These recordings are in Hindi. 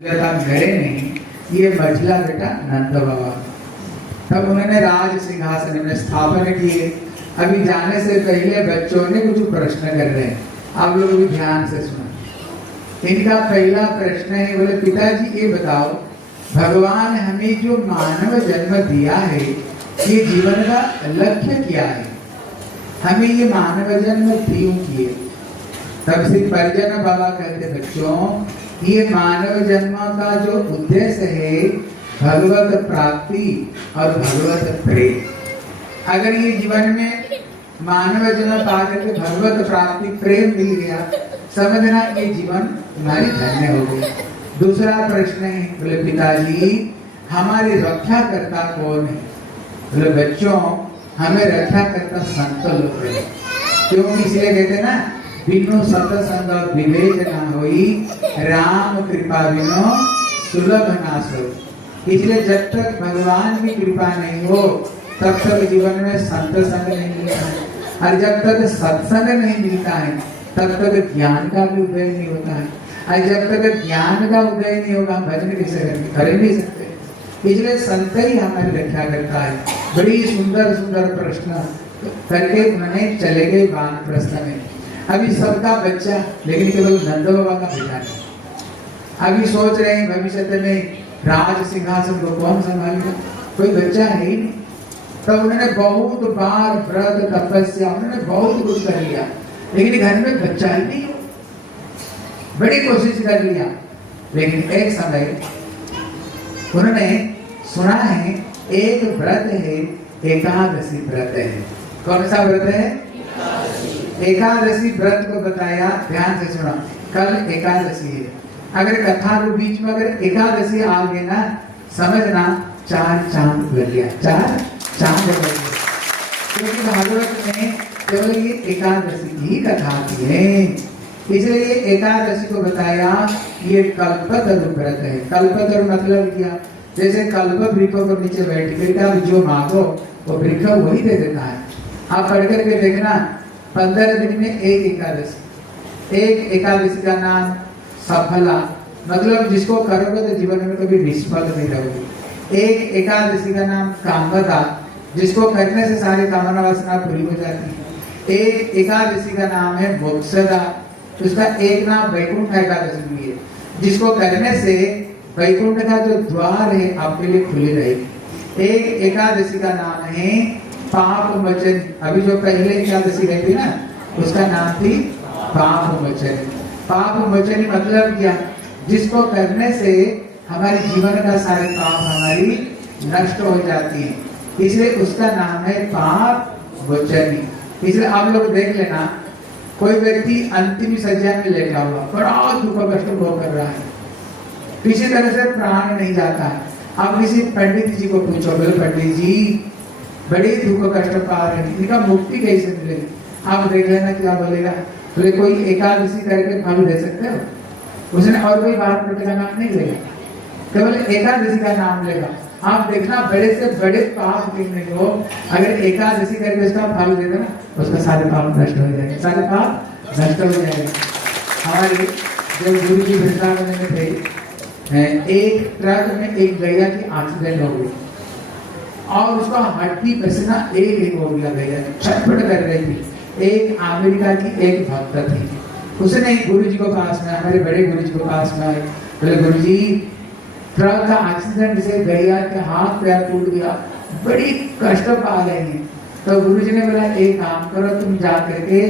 जब आप गए नहीं, ये मझला बेटा नंद बाबा, तब उन्होंने राज सिंहासन में स्थापना किए। अभी जाने से पहले बच्चों ने कुछ प्रश्न कर रहे हैं, आप लोग भी ध्यान से सुनो। इनका पहला प्रश्न है, बोले पिताजी ये बताओ, भगवान हमें जो मानव जन्म दिया है, ये जीवन का लक्ष्य क्या है? हमें ये मानव जन्म क्यों किए? तब से परिजन बाबा कहते, बच्चों ये मानव जन्म का जो उद्देश्य है भगवत प्राप्ति और भगवत प्रेम। अगर ये जीवन में मानव जन्म पा करके भगवत प्राप्ति प्रेम मिल गया, समझना ये जीवन तुम्हारी धन्य हो गई। दूसरा प्रश्न है, बोले पिताजी हमारी रक्षा करता कौन है? बोले बच्चों हमें रक्षा करता संत लोग है। क्यों? इसलिए कहते ना, बिनु सतसंग विवेक न होई, राम कृपा बिनु सुलभ नाश हो। इसलिए जब तक भगवान की कृपा नहीं हो तब तक जीवन में संत संग नहीं मिलता है, और जब तक सत्संग नहीं मिलता है तब तक ज्ञान का भी उदय नहीं होता है, और जब तक ज्ञान का उदय नहीं होगा हम भजन कैसे करेंगे? कर नहीं सकते। इसलिए संत ही हमारी रक्षा करता है। बड़ी सुंदर सुंदर प्रश्न करके उन्होंने चले गए बान प्रश्न में। अभी सबका बच्चा, लेकिन केवल नंद बाबा का बेटा नहीं। अभी सोच रहे हैं भविष्य में राज सिंहासन को कौन संभालेगा? कोई बच्चा है ही नहीं। तब उन्होंने बहुत बार व्रत तपस्या, उन्होंने बहुत कुछ कर लिया, लेकिन घर में बच्चा ही नहीं हो। बड़ी कोशिश कर लिया, लेकिन एक समय उन्होंने सुना है एक व्रत है, एकादशी व्रत है। कौन सा व्रत है? एकादशी व्रत को बताया, ध्यान से सुना। कल एकादशी है, अगर कथा को बीच में अगर एकादशी आ गई ना, समझना 4 चांद लग गया, 4 चांद लग गया। क्योंकि भागवत में केवल ये एकादशी की कथा की है, इसलिए ये एकादशी को बताया। ये कल्पतरु व्रत है। कल्पतरु मतलब क्या? जैसे कल्प वृक्षों को नीचे बैठ कर जो मांगो वो वृक्ष वही दे देता है। आप पढ़ करके देखना, 15 दिन में एक एकादशी। एक एकादशी का नाम सफला, मतलब जिसको करोगे तो जीवन में कभी निष्फल नहीं रहोगे। एक एकादशी का नाम कामदा, जिसको करने से सारी कामना वासना पूरी हो जाती है। एक एकादशी का नाम है मोक्षदा, उसका एक नाम वैकुंठ एकादशी भी है, जिसको करने से वैकुंठ का जो द्वार है आपके लिए खुले रहेगी। एक एकादशी का नाम है पाप मोचन। अभी जो पहले एकादशी रहती ना, उसका नाम थी पाप मोचन। पाप मोचन मतलब क्या? जिसको करने से हमारे जीवन का सारे पाप हमारी नष्ट हो जाती है, इसलिए उसका नाम है पाप मोचन। इसलिए आप लोग देख लेना, कोई व्यक्ति अंतिम सज्जा में लेटा हुआ, बड़ा दुख कष्ट भोग कर रहा है, किसी तरह से प्राण नहीं जाता है। आप किसी पंडित जी को पूछो, बोले पंडित जी बड़े दुख कष्ट पा रहे हैं, इनका मुक्ति कैसे मिलेगी? आप देख लेना क्या बोलेगा। बोले कोई एकादशी करके फल दे सकते हो? उसने और कोई बात करने का नाम नहीं लेगा, केवल एकादशी का नाम लेगा। आप देखना, बड़े से बड़े पाप क्यों नहीं हो, अगर एकादशी करके उसका फल दे देना, उसका सारे पाप नष्ट हो जाएंगे, सारे पाप नष्ट हो जाएंगे। हमारे जब गुरु जी वृंदावन में थे, एक ट्रक में एक गैया की एक्सीडेंट हो गई और उसका हड्डी पसीना एक हो गया। गैया छटपट कर रही थी। एक अमेरिका की एक भक्त थी, उसने गुरु जी को पास में, हमारे बड़े गुरु जी को पास में आए, बोले गुरु जी ट्रक का एक्सीडेंट से गैया के हाथ पैर टूट गया, बड़ी कष्ट पा रहे हैं। तो गुरु जी ने बोला एक काम करो, तुम जा करके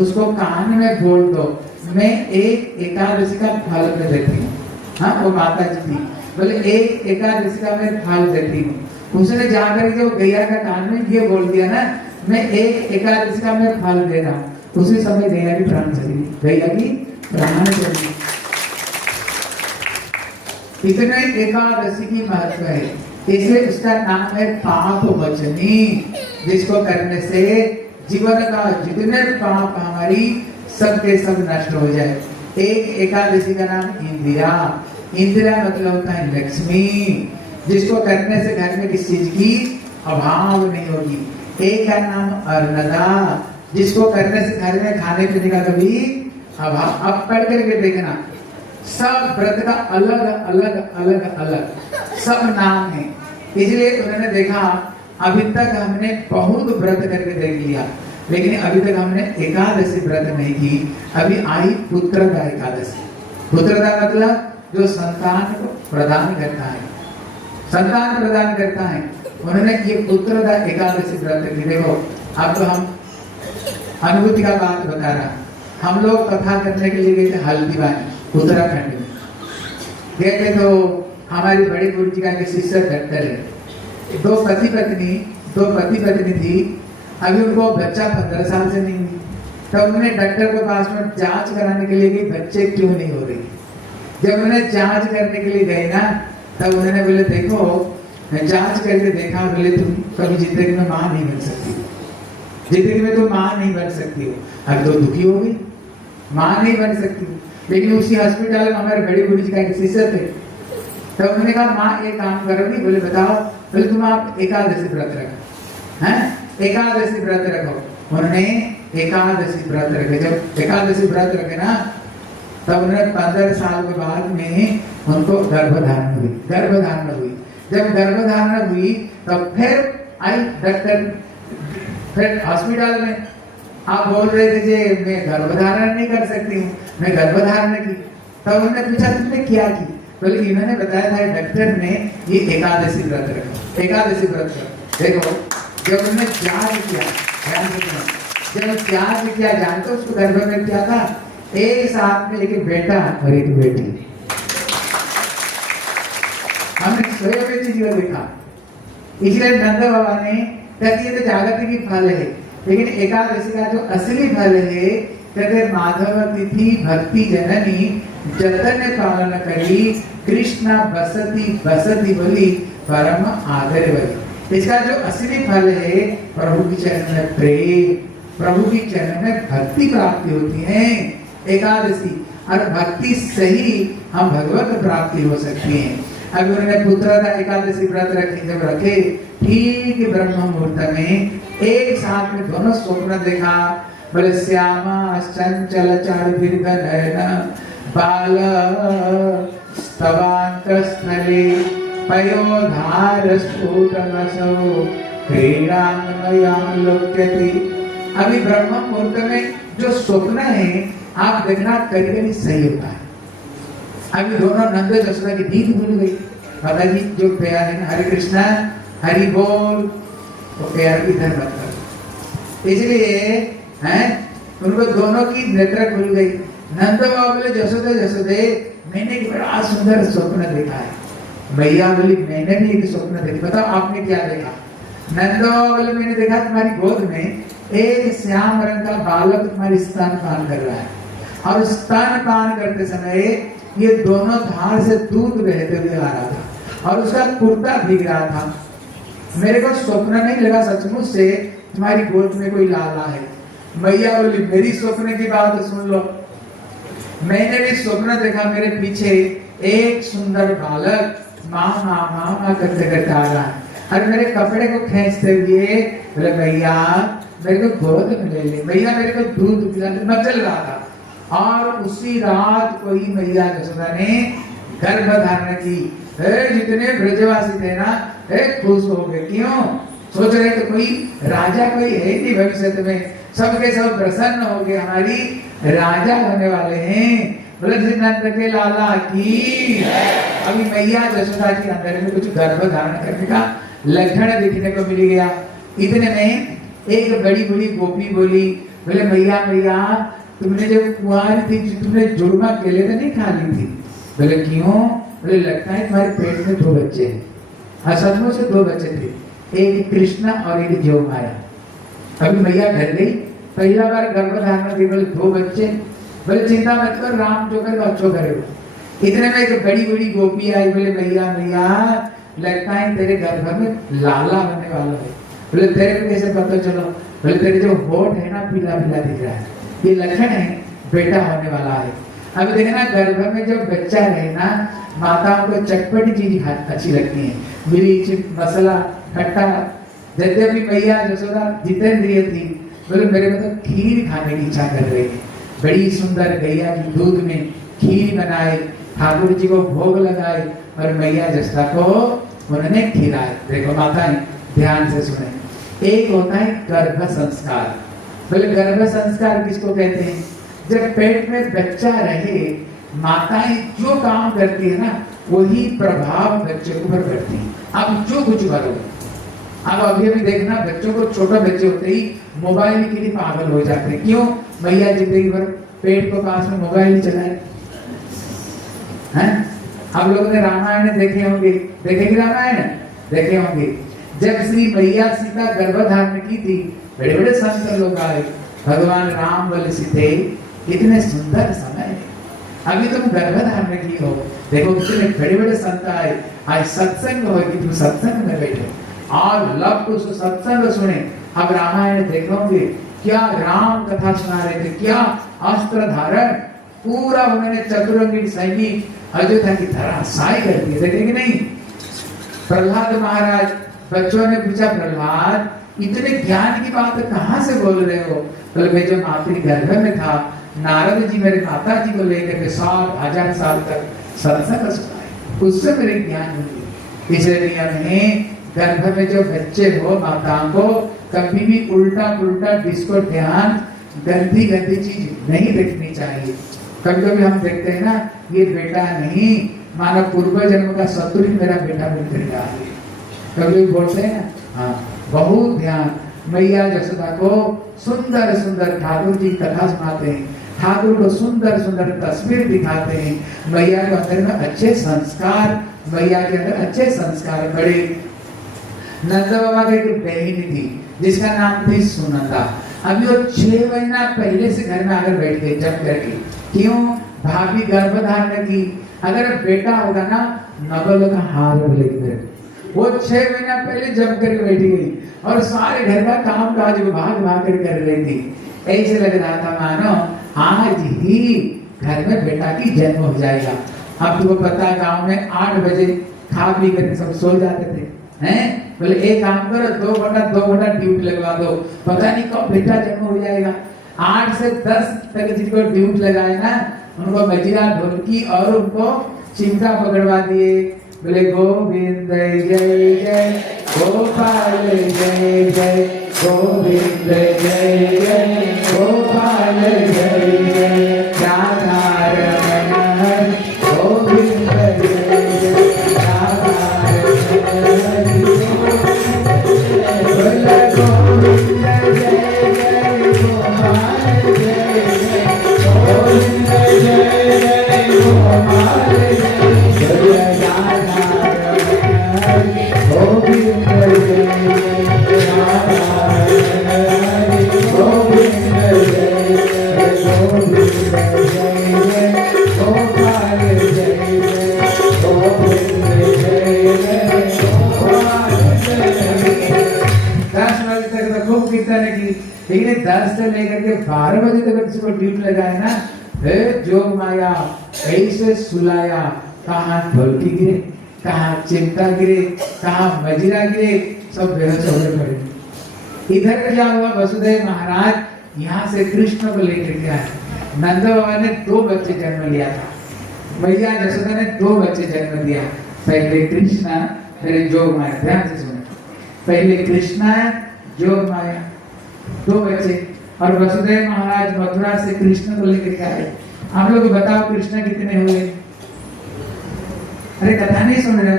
उसको कान में बोल दो, मैं एक एकादशी का फल में देती हूँ। हाँ, वो माता जी थी, बोले एक एकादशी का मैं फल देती हूँ। उसने जाकर के वो गैया का कान में ये बोल दिया ना, मैं एक एकादशी का मैं फल दे रहा हूँ। उसी समय गैया की प्राण चली, गैया की प्राण चली। इतने एकादशी की महत्व है, इसलिए उसका नाम है पाप वचनी, जिसको करने से जीवन का जितने पाप हमारी सबके सब नष्ट हो जाए। एक एकादशी का नाम इंदिरा। इंदिरा मतलब होता है लक्ष्मी, जिसको करने से घर में किसी चीज की अभाव नहीं होगी। एक का नाम अर्नदा, जिसको करने से घर में खाने पीने का कभी अभाव। अब पढ़ करके देखना, सब व्रत का अलग अलग अलग अलग सब नाम है। इसलिए उन्होंने देखा अभी तक हमने बहुत व्रत करके देख लिया, लेकिन अभी तक हमने एकादशी व्रत नहीं की। अभी आई पुत्रदा एकादशी। पुत्रदा मतलब जो संतान को प्रदान करता है, संतान प्रदान करता है। उन्होंने ये पुत्रदा एकादशी व्रत की। देखो अब तो हम अनुभूति का बात बता रहा। हम लोग कथा करने के लिए गए थे हल्दीबानी उत्तराखंड में। गए थे तो हमारी बड़ी गुरु जी का शिष्य डॉक्टर है। दो पति पत्नी थी। अभी उनको बच्चा 15 साल से नहीं हुई। तब उन्होंने डॉक्टर के पास में जांच कराने के लिए गई, बच्चे क्यों नहीं हो रही। जब उन्हें जांच करने के लिए गए ना, तब उन्होंने बोले देखो जांच करके देखा, बोले तुम कभी जिंदगी में मां नहीं बन सकती, जिंदगी में तुम मां नहीं बन सकती हो। अब तो दुखी हो गई, मां नहीं बन सकती। लेकिन उसी हॉस्पिटल में हमारे बड़े गुरु जी का एक शिष्य थे। तब उन्होंने कहा माँ एक काम करोगी, बोले बताओ। बोले तुम आप एकादशी व्रत रखो, हैं एकादशी व्रत रखो। उन्होंने एकादशी व्रत रखे। जब एकादशी व्रत रखे ना, तब उन्हें 15 साल के बाद में उनको गर्भधारण हुई। जब गर्भधारण हुई तब फिर आई डॉक्टर, फिर हॉस्पिटल में आप बोल रहे थे जे मैं गर्भधारण नहीं कर सकती हूँ, मैं गर्भधारण की। तब उन्होंने पूछा तुमने क्या की। बोले इन्होंने बताया था डॉक्टर ने ये एकादशी व्रत रखो, एकादशी व्रत रखो। देखो जब उन्होंने त्याग किया, जब त्याग किया जानते हो उसको गर्भ में क्या था, एक साथ में एक बेटा और एक बेटी। हमने स्वयं में चीज देखा। इसलिए नंद बाबा ने कहते ये तो जागृति की फल है, लेकिन एकादशी का जो असली फल है कहते माधव तिथि भक्ति जननी जतन पालन करी कृष्ण बसती बसती बोली परम आदर बली। इसका जो असली फल है प्रभु के चरण में प्रेम, प्रभु के चरण में भक्ति प्राप्ति होती है एकादशी, और भक्ति से ही हम भगवत प्राप्ति हो सकती है। अब उन्होंने पुत्रदा एकादशी व्रत रखे। जब रखे ठीक ब्रह्म मुहूर्त में एक साथ में दोनों स्वप्न देखा। बोले श्यामा चंचल चारुदीर्घ नयन बाल स्तवांत स्थले पयोधार स्फुटमसो क्रीडांगमयां लोक्यति। अभी ब्रह्म मुहूर्त में जो स्वप्न है आप देखना कभी-कभी सही होता है। अभी दोनों नंद जसोदा की नींद भूल गई। माता जी जो प्यार है ना, हरे कृष्णा हरि बोल, वो प्यार इधर मत कर। इसलिए हैं उनको दोनों की नेत्र खुल गई। नंद बाबा बोले जसोदे जसोदे मैंने एक बड़ा सुंदर स्वप्न देखा है। भैया बोली मैंने भी एक स्वप्न देखा, बताओ आपने क्या देखा। नंद बाबा बोले मैंने देखा तुम्हारी गोद में एक श्याम रंग का बालक तुम्हारी स्तन पान कर रहा है, और स्तन पान करते समय ये दोनों धार से दूध बहते हुए आ रहा था और उसका कुर्ता भीग रहा था। मेरे को स्वप्न नहीं लगा सचमुच से तुम्हारी गोद में कोई लाला है। मैया बोली मेरी स्वप्न की बात सुन लो। मैंने भी स्वप्न देखा, मेरे पीछे एक सुंदर बालक माँ माँ माँ माँ करते करते आ रहा है, और मेरे कपड़े को खींचते हुए बोले मैया मेरे को गोद में ले ले, मैया मेरे को दूध पिलाते। मैं चल रहा था और उसी रात को ही मैया जसोदा ने गर्भ धारण की। जितने ब्रजवासी थे ना खुश हो गए। क्यों? सोच रहे थे कोई राजा कोई है नहीं भविष्य में, सबके सब प्रसन्न हो गए, हमारी राजा होने वाले हैं। ब्रजनंद के लाला की। अभी मैया जसोदा के अंदर में कुछ गर्भ धारण करने का लक्षण देखने को मिल गया। इतने में एक बड़ी बड़ी गोपी बोली, बोले मैया मैया तुमने जब कुंवारी थी तुमने जुड़वा केले तो नहीं खा ली थी। बोले क्यों? बोले लगता है तुम्हारे पेट में 2 बच्चे हैं। हाँ सचमुच से 2 बच्चे थे, एक कृष्ण और एक जोगमाया। अभी मैया डर गई, पहला बार गर्भधारण की। बोले 2 बच्चे। बोले चिंता मत कर, राम जो करेगा अच्छो करेगा। इतने में एक बड़ी बड़ी गोपी आई। बोले मैया मैया लगता है तेरे गर्भ में लाला होने वाला है। बोले तेरे को कैसे पता चलो? बोले तेरे जो होठ है ना पीला पीला दिख रहा है, ये लक्षण है बेटा होने वाला है। अब देखना गर्भ में जब बच्चा रहे ना, माताओं को चटपटी चीज अच्छी लगती है, मिर्च मसाला खट्टा। यद्यपि मैया जसोदा जितेंद्रिय थी, बोले मेरे को तो खीर खाने की इच्छा कर रही है। बड़ी सुंदर गैया की दूध में खीर बनाई, ठाकुर जी को भोग लगाए और मैया जसोदा को उन्होंने खिलाए। देखो माताएं ध्यान से सुने, एक होता है गर्भ संस्कार। बोले गर्भ संस्कार किसको कहते हैं? जब पेट में बच्चा रहे, माताएं जो काम करती है ना वही प्रभाव बच्चे के ऊपर पड़ती है। आप जो कुछ करो, आप अभी अभी देखना बच्चों को, छोटे बच्चे होते ही मोबाइल के लिए पागल हो जाते हैं। क्यों? मैया जिंदगी भर पेट को पास में मोबाइल चलाए हैं। आप लोगों ने रामायण देखे होंगे, देखेंगे रामायण देखे होंगे। जब श्री मैया सीता गर्भधारण की थी, बड़े बड़े संत लोग आए, भगवान राम बोले सीते कितने सुंदर समय, अभी तुम गर्भधारण की हो, देखो कितने बड़े बड़े संत आए, आज सत्संग हो कि तुम सत्संग में बैठो और लव कुछ सत्संग सुने। अब रामायण देखोगे, क्या राम कथा सुना रहे थे, क्या अस्त्र धारण, पूरा उन्होंने चतुरंगी सैनिक अयोध्या की धराशायी कर दी। देखे कि नहीं? प्रहलाद महाराज, बच्चों ने पूछा प्रहलाद इतने ज्ञान की बात कहाँ से बोल रहे हो? बोले मैं जो मातृ गर्भ में था, नारद जी मेरे माता जी को लेकर के 100,000 साल तक सत्संग सुनाए, उससे मेरे ज्ञान हुई। इसलिए हमें गर्भ में जो बच्चे हो, माताओं को कभी भी उल्टा पुल्टा डिस्को ध्यान, गंदी गंदी चीज नहीं देखनी चाहिए। कभी कभी हम देखते हैं ना, ये बेटा नहीं मानो पूर्व जन्म का शत्रु ही मेरा बेटा बनकर रहा है, कभी बोलते हैं ना। हाँ, बहुत ध्यान। मैया जसोदा को सुंदर सुंदर ठाकुर जी कथा सुनाते हैं, ठाकुर को सुंदर सुंदर तस्वीर दिखाते हैं। मैया के अंदर में अच्छे संस्कार, मैया के अंदर अच्छे संस्कार बड़े। नंद बाबा की एक बहन थी जिसका नाम थी सुनंदा। अभी वो 6 महीना पहले से घर में आकर बैठ गई जब करके। क्यों? भाभी गर्भधारण की, अगर बेटा होगा ना नवल का हाल बोलेगी। वो 6 महीना पहले जम करके बैठी गई और सारे घर का काम काज भाग भाग कर रही थी। ऐसे लग रहा था मानो आज ही घर में बेटा की जन्म हो जाएगा। अब तुमको पता, गांव में 8 बजे खा पी कर सब सो जाते थे हैं। बोले एक काम करो, 2 घंटा ड्यूटी लगवा दो, पता नहीं कब बेटा जन्म हो जाएगा। 8 से 10 तक जिनको ड्यूटी लगाए ना, उनको मजीरा ढोलकी और उनको चिमटा पकड़वा दिए। बोले गोविंद जय जय, गोपाल जय जय, गोविंद जय जय, गोपाल जय जय, राधा रमण गोविंद जय जय, राधा रमण बोले गोविंद जय जय, गोपाल जय जय, गोविंद जय जय, गोपाल जय जय, राधा रमण गोविंद जय जय, राधा रमण गोविंद जय जय, गोविंद जय जय, गोपाल जय जय, गोविंद जय जय, गोपाल जय जय। 10 बजे तक तो खूब कीर्तन की, लेकिन 10 से लेकर के 12 बजे तक किसी को ड्यूटी लगाए ना, फिर जोग माया ऐसे सुलाया, कहाँ ढोलकी गिरे, कहाँ चिमटा गिरे, कहाँ मजीरा गिरे, सब बेहोश हो पड़े। इधर क्या हुआ, वसुदेव महाराज यहाँ से कृष्ण को लेकर के आए। नंद बाबा ने 2 बच्चे जन्म लिया था, मैया जसोदा ने 2 बच्चे जन्म दिया, पहले कृष्णा फिर जोग माया। ध्यान से सुनो, पहले कृष्णा जोग माया, 2 बच्चे। और वसुदेव महाराज मथुरा से कृष्ण को लेकर के आए। आप लोग बताओ कृष्ण कितने हुए? अरे कथा नहीं सुन रहे हो?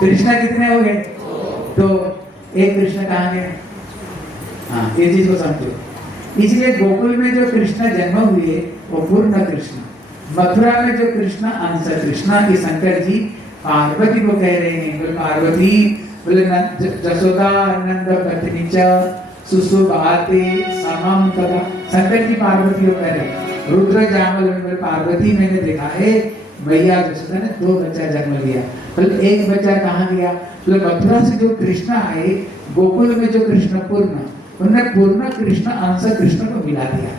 कृष्ण कितने हो गए? तो एक कृष्ण कहाँ गए? हाँ, ये चीज को समझो। इसलिए गोकुल में जो कृष्ण जन्म हुए वो पूर्ण कृष्ण, मथुरा में जो कृष्ण अंश कृष्ण, की शंकर जी पार्वती को कह रहे हैं। बोले पार्वती, बोले जसोदा नंद पत्नी च सुसुभाते समम तदा। शंकर जी पार्वती को कह रहे। रुद्र जामल में बोले पार्वती मैंने देखा है मैया जसोदा ने 2 बच्चा जन्म लिया। बोले एक बच्चा कहाँ गया? बोले मथुरा से जो कृष्ण आए, गोकुल में जो कृष्ण पूर्ण, उन्होंने पूर्ण कृष्ण अंश कृष्ण को मिला दिया।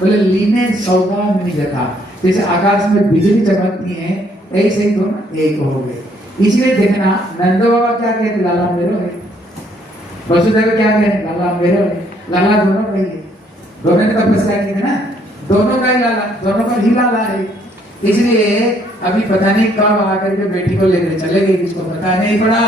बोले लीने सौदा में जता, जैसे आकाश में बिजली चमकती है ऐसे ही दोनों एक हो गए। इसलिए देखना नंद बाबा क्या कहते, लाला मेरो है, वसुदेव क्या कहते, लाला मेरो है। लाला दोनों भाई है, दोनों ने तपस्या की है ना, दोनों का ही लाला, दोनों का ही लाला है। इसलिए अभी पता नहीं कब आकर के बेटी को लेकर चले गए, किसको पता नहीं पड़ा।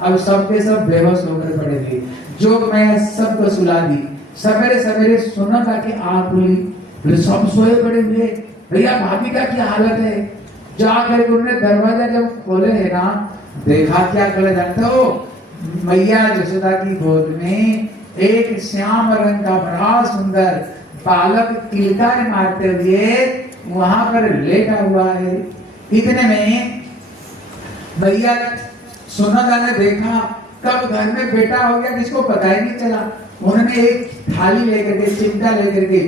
अब सबके सब बेहोश होकर पड़े थे। जोग मैया सबको सुला दी। सवेरे सवेरे सुना था कि आग खुली, बोले सब सोए पड़े हुए, भैया भाभी का क्या हालत है। जाकर के उन्होंने दरवाजा जब खोले है ना, देखा क्या कर जानते हो, मैया यशोदा की गोद में एक श्याम रंग का बड़ा सुंदर बालक किलकार मारते हुए वहां पर लेटा हुआ है। इतने में भैया सुनंदा ने देखा, कब घर में बेटा हो गया किसको पता ही नहीं चला। उन्होंने एक थाली लेकर के, चिमटा लेकर के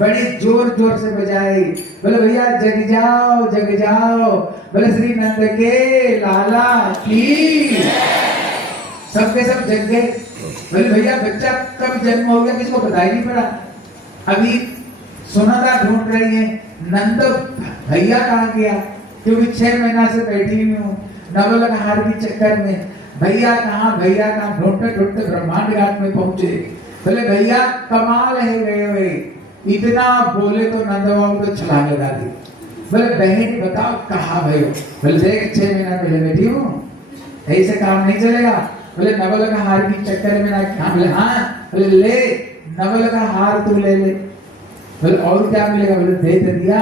बड़े जोर जोर से बजाए, बोले भैया जग जाओ जग जाओ, बोले श्री नंद के लाला की। सबके सब जग गए। बोले भैया बच्चा कब जन्म हो गया किसको पता ही नहीं पड़ा। अभी सुनंदा ढूंढ रही है नंद भैया कहाँ गया, क्योंकि 6 महीना से बैठी हुई हूँ नवलखहार के चक्कर में। भैया कहाँ ढूंढते ढूंढते ब्रह्मांड घाट में पहुंचे। बोले भैया कमाल है गए हुए। इतना बोले तो नंद बाबू तो छलांग लगा दी। बोले बहन बताओ कहाँ भाई हो। बोले देख 6 महीना पहले बैठी हूँ, ऐसे काम नहीं चलेगा। बोले नवलखहार की चक्कर में ना क्या। बोले हाँ। बोले ले नवलखहार तू ले ले। बोले और क्या मिलेगा। बोले दे दिया।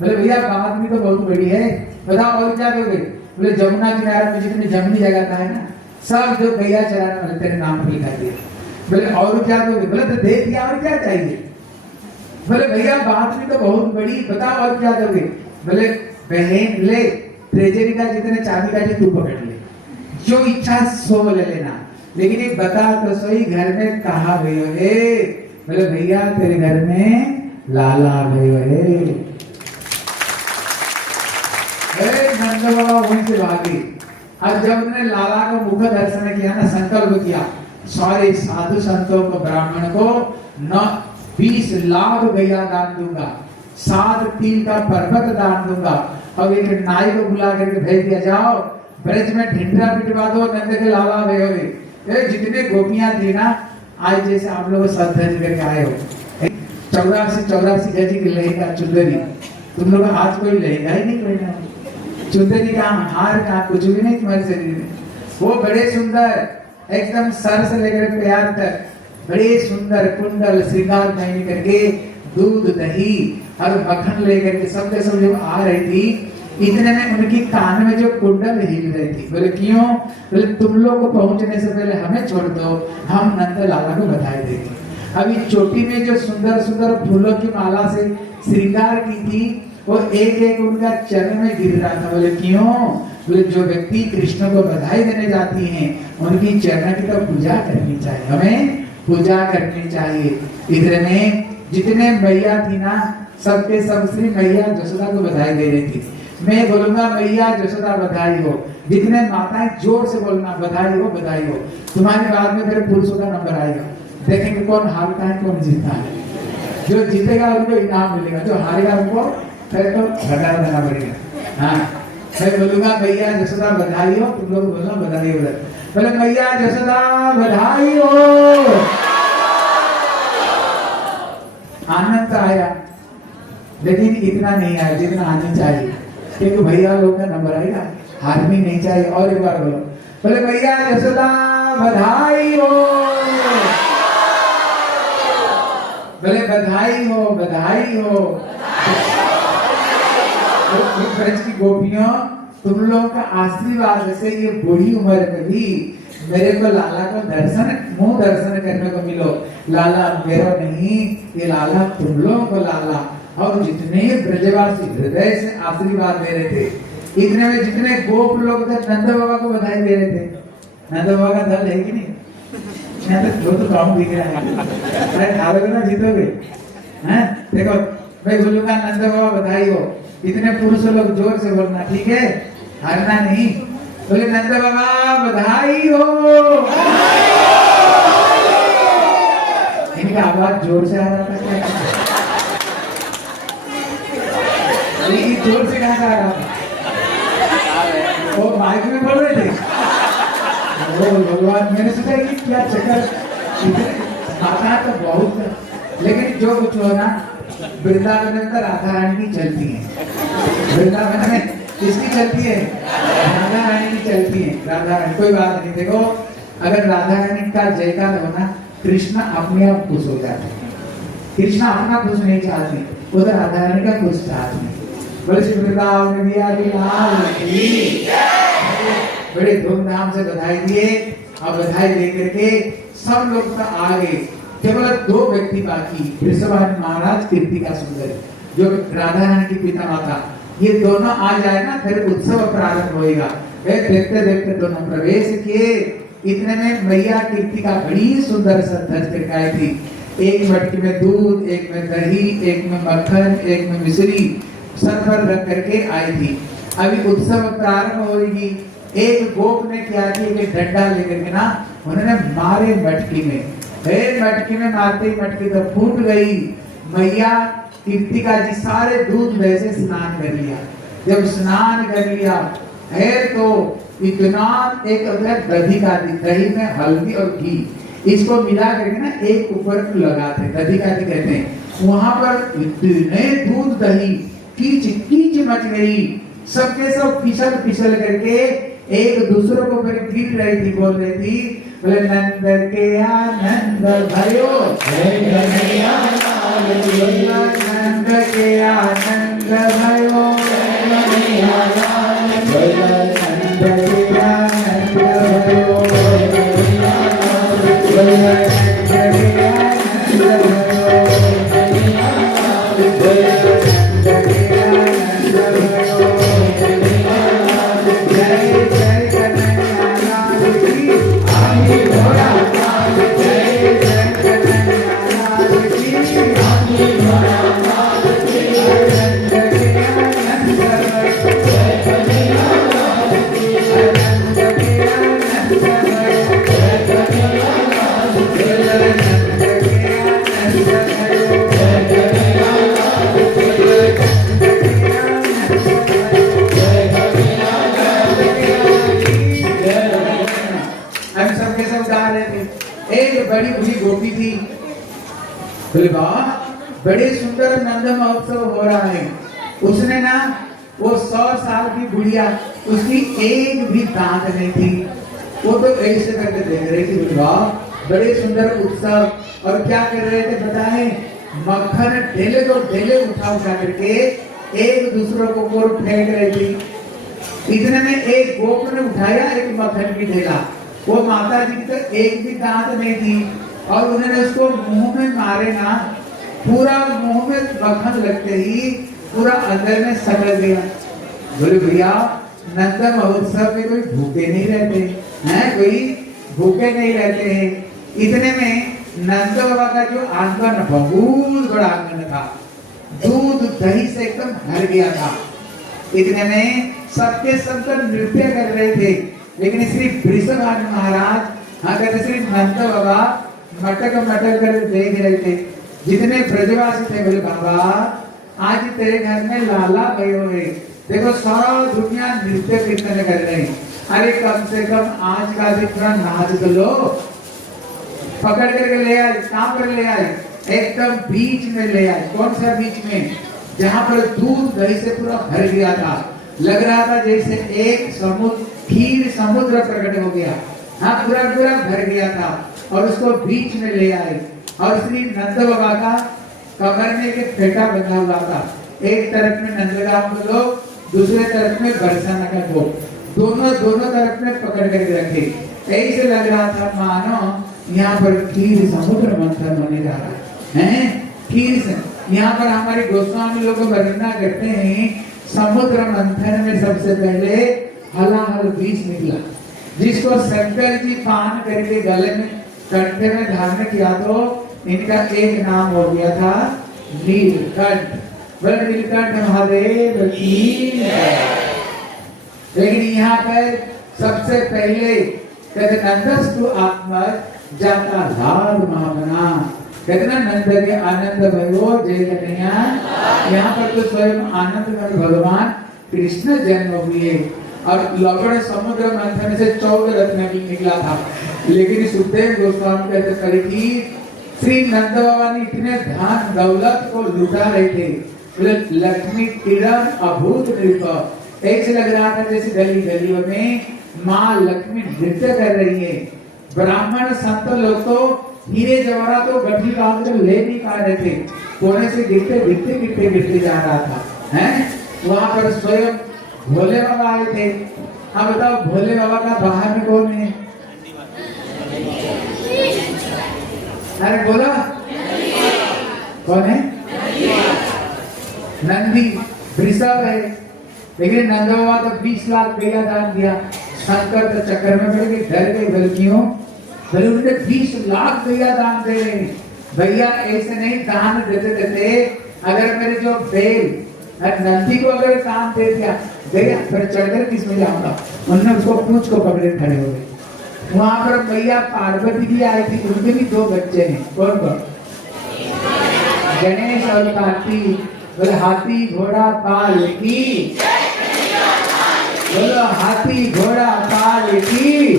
बोले भैया बात भी तो बहुत बड़ी है, बताओ और क्या दोगे। बोले जमुना किनारे में जितनी जंगली जगह का है ना, सब जो गैया चराने वाले तेरे नाम पर लिखा दिया। बोले और क्या दोगे। बोले तो दे दिया, और क्या चाहिए। बोले भैया बात भी तो बहुत बड़ी, बताओ और क्या दोगे। बोले बहन ले ट्रेजरी का जितने चाबी काटे तू पकड़ ले, जो इच्छा सो ले लेना, लेकिन एक बता तो सही घर में कहा गई है। बोले भैया तेरे घर में लाला गई है। नंद बाबा वहीं से भागे। अब जब उन्होंने लाला को मुख दर्शन किया ना, संकल्प किया सारे साधु संतों को ब्राह्मण को 20 लाख गैया दान दूंगा, 7 तिल का पर्वत दान दूंगा, और एक नाई को बुला करके भेज दिया, जाओ ब्रज में ढिंडरा पिटवा दो नंद के लाला भैया। जितने गोपियां थी ना, आज जैसे आप लोग श्रद्धा करके आए हो, 84 गज की लहंगा चुंदरी, तुम लोग आज कोई लहंगा ही नहीं पहना, चुंदरी का हार का कुछ भी नहीं तुम्हारे शरीर में। वो बड़े सुंदर एकदम सर से लेकर पैर तक बड़े सुंदर कुंडल श्रृंगार पहन करके दूध दही और मक्खन लेकर के सब जब आ रही थी, इतने में उनकी कान में जो कुंडल हिल रही थी। बोले क्यों। बोले तुम लोग को पहुंचने से पहले हमें छोड़ दो, हम नंद लाला को बधाई देंगे। अभी चोटी में जो सुंदर सुंदर फूलों की माला से श्रृंगार की थी, वो एक एक उनका चरण में गिर रहा था। बोले क्यों। बोले जो व्यक्ति कृष्ण को बधाई देने जाती हैं, उनकी चरण की तो पूजा करनी चाहिए, हमें पूजा करनी चाहिए। इधर में जितने मैया थी ना, सबके सब श्री मैया यशोदा को बधाई दे रही थी। मैं बोलूंगा मैया यशोदा बधाई हो, जितने माताएं जोर से बोलना बधाई हो बधाई हो। तुम्हारे बाद में फिर पुरुषों का नंबर आएगा, देखेंगे कौन हारता है कौन जीतता है। जो जीतेगा उनको इनाम मिलेगा, जो हारेगा उनको फिर तो घटा देना पड़ेगा। हाँ मैं बोलूंगा मैया यशोदा बधाई हो, तुम लोग बोलना बधाई हो। बोले मैया यशोदा बधाई हो। आनंद आया, लेकिन इतना नहीं आया जितना आनी चाहिए, क्योंकि भैया लोग का नंबर आएगा, हारनी नहीं चाहिए। और एक बार बोलो, बोले भैया यशोदा बधाई हो। बोले बधाई हो बधाई हो। ब्रज की गोपियों, तुम लोगों का आशीर्वाद से ये बुढ़ी उम्र में भी मेरे को लाला को मुंह दर्शन करने को मिलो। लाला मेरा नहीं, ये लाला तुम लोगों को लाला। और जितने ब्रजवासी हृदय से आशीर्वाद दे रहे थे, इतने में जितने गोप लोग थे नंद बाबा को बधाई दे रहे थे। नंद बाबा का दल है कि नहीं, यहाँ तो तो काम दिख रहा है, हारोगे ना जीतोगे। देखो मैं बोलूंगा नंद बाबा बधाई हो, इतने पुरुष लोग जोर से बोलना, ठीक है, हारना नहीं। बोले नंद बाबा बधाई हो। इनका आवाज जोर से आ रहा था क्या, जोर से कहाँ आ रहा था, वो माइक में बोल रहे थे। भगवान, मैंने सोचा कि क्या चक्कर, माता तो बहुत, लेकिन जो कुछ हो ना वृंदावन में तो राधा रानी की चलती है। वृंदावन में किसकी चलती है? राधा रानी की चलती है। राधा रानी, कोई बात नहीं। देखो अगर राधा रानी का जयकार हो ना, कृष्ण अपने आप खुश हो जाते हैं। कृष्ण अपना खुश नहीं चाहते, वो तो राधा रानी का खुश चाहते हैं। बोले श्री वृंदावन मैया की बड़े धूमधाम से बधाई दिए और बधाई देकर के सब लोग तो आ गए। केवल दो व्यक्ति बाकी, वृषभानु महाराज, कृतिका सुंदरी, जो राधा रानी की पिता माता, ये दोनों आ जाए ना फिर उत्सव प्रारंभ होएगा। देखते देखते दोनों प्रवेश किए। इतने में मैया कृतिका बड़ी सुंदर सत्य थी। एक मटकी में दूध, एक में दही, एक में मक्खन, एक में मिश्री सर पर रख करके आई थी। अभी उत्सव प्रारंभ होगी। एक गोप ने क्या किया कि डंडा लेकर के ना उन्होंने मारे मटकी में। मटकी में मारते ही मटकी तो फूट गई। मैया कृतिका जी सारे दूध वैसे स्नान कर लिया। जब स्नान कर लिया है तो इतना एक दधी का, दही में हल्दी और घी इसको मिला करके ना एक ऊपर लगाते, दधी का कहते हैं। वहां पर इतने दूध दही कीच कीच मच गई। सबके सब फिसल फिसल करके एक दूसरे को फिर गिर रही थी, बोल रही थी, बोले नंद के आनंद भयो, नंद के आनंद भयो, नंद के आनंद भयो, बड़ी बुरी गोपी थी। बोले वाह बड़े सुंदर नंद महोत्सव हो रहा है। उसने ना वो 100 साल की बुढ़िया, उसकी एक भी दांत नहीं थी। वो तो ऐसे करके देख रही थी। वाह बड़े सुंदर उत्सव। और क्या कर रहे थे पता है? मक्खन ढेले तो ढेले उठा करके एक दूसरे को और फेंक रही थी। इतने में एक गोप ने उठाया एक मक्खन की ढेला। वो माता जी की तो एक भी दांत नहीं थी और उन्होंने उसको मुंह में मारे ना, पूरा मुंह में मक्खन लगते ही पूरा अंदर में सड़ गया। बोले भैया नंद महोत्सव में कोई भूखे नहीं रहते हैं, कोई भूखे नहीं रहते हैं। इतने में नंद बाबा का जो आंगन बहुत बड़ा आंगन था, दूध दही से एकदम भर गया था। इतने में सबके सब नृत्य कर रहे थे, लेकिन श्री वृषभानु महाराज हाँ कहते श्री नंद बाबा मटक मटक कर देख रहे थे। जितने ब्रजवासी थे बोले बाबा आज तेरे घर में लाला गए हुए, देखो सारा दुनिया नृत्य कीर्तन कर रहे हैं। अरे कम से कम आज का भी थोड़ा नाच तो लो। पकड़ करके ले आए। कहाँ पर ले आए? एकदम बीच में ले आए। कौन सा बीच में? जहाँ पर दूध दही से पूरा भर गया था। लग रहा था जैसे एक समुद्र, खीर समुद्र प्रकट हो गया। हाँ पूरा पूरा भर गया था और उसको बीच में ले आए। और श्री नंद बाबा का कमर में एक फेटा बंधा हुआ था। एक तरफ में नंदगांव के लोग, दूसरे तरफ में बरसाना का लोग, दोनों तरफ में पकड़ कर रखे। ऐसे लग रहा था मानो यहाँ पर खीर समुद्र मंथन होने जा रहा है। खीर से यहाँ पर हमारे गोस्वामी लोग वर्णना करते हैं, समुद्र मंथन में सबसे पहले हलाहल बीज निकला, जिसको शंकर जी पान करके गले में कंठे में धारण किया तो इनका एक नाम हो गया था नीलकंठ। नीलकंठ महादेव की। लेकिन यहाँ पर सबसे पहले कहते नंदस्तु आत्मा जाता लाल महामना, कहते ना नंद के आनंद भयो जय कन्हैया। यहाँ पर तो स्वयं आनंद में भगवान कृष्ण जन्म हुए और लवण समुद्र मंथन से 14 रत्न निकला था। लेकिन सुखदेव गोस्वामी कहते श्री नंद बाबा ने इतने धन दौलत को लुटा रहे थे, बोले लक्ष्मी किरण अभूत नृत्य। ऐसे लग रहा था जैसे गली गलियों में माँ लक्ष्मी नृत्य कर रही है। ब्राह्मण संत लोग तो हीरे जवाहरात तो गड्ढी काट कर ले नहीं पा रहे थे, कोने से गिरते गिरते गिरते गिरते जा रहा था, हैं? वहां पर स्वयं भोले बाबा आए थे। अब बताओ भोले बाबा का बाहर में कौन है? अरे बोला कौन है? नंदी वृषभ है। लेकिन नंद बाबा तो 20 लाख गैया दान दिया। शंकर तो चक्कर में पड़ गए, डर गए, बल्कियों बोले उन्होंने 20 लाख गैया दान दे रहे हैं। भैया ऐसे नहीं दान देते देते अगर मेरे जो बेल नंदी को अगर काम दे दिया गैया फिर चढ़कर किस में जाऊंगा। उन्होंने उसको पूछ को पकड़े खड़े हो गए। वहां पर भैया पार्वती भी आई थी, उनके भी 2 बच्चे हैं। कौन कौन? गणेश और कार्तिक। बोले हाथी घोड़ा पाल की, बोलो हाथी घोड़ा पाल की,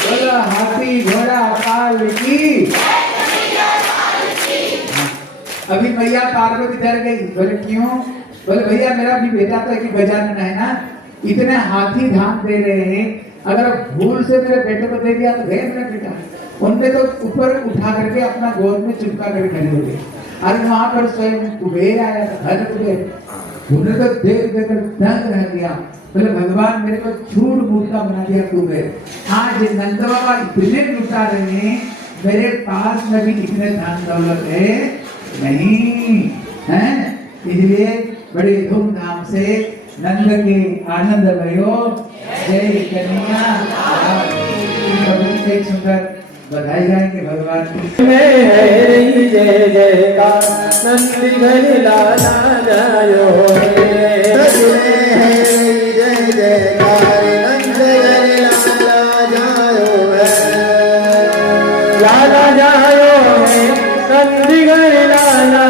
बोलो हाथी घोड़ा पाल की। अभी मैया पार्वती डर गई। बोले क्यों? बोले भैया मेरा भी बेटा तो एक गजानन है ना, इतने हाथी धाम दे रहे हैं, अगर भूल से मेरे बेटे को दे दिया तो गए मेरा बेटा। उनने तो ऊपर उठा करके अपना गोद में चिपका कर खड़े हो गए। अरे वहां पर स्वयं कुबेर आया था, धन कुबेर। उन्हें तो देख देकर दंग रह गया। बोले भगवान मेरे को झूठ मूर्खा बना दिया कुबेर। हाँ जी नंद बाबा इतने लुटा रहे हैं, मेरे पास में भी इतने धन दौलत है नहीं, है? इसलिए बड़े धूमधाम से नंद के आनंद भयो जय कन्हैया। एक सुंदर बधाई गाएंगे भगवान की। में है जय जयकार नंदी घन लाला जायो रे। में है जय जयकार नंद घन लाला जायो रे। लाला जायो रे नंदी घन लाला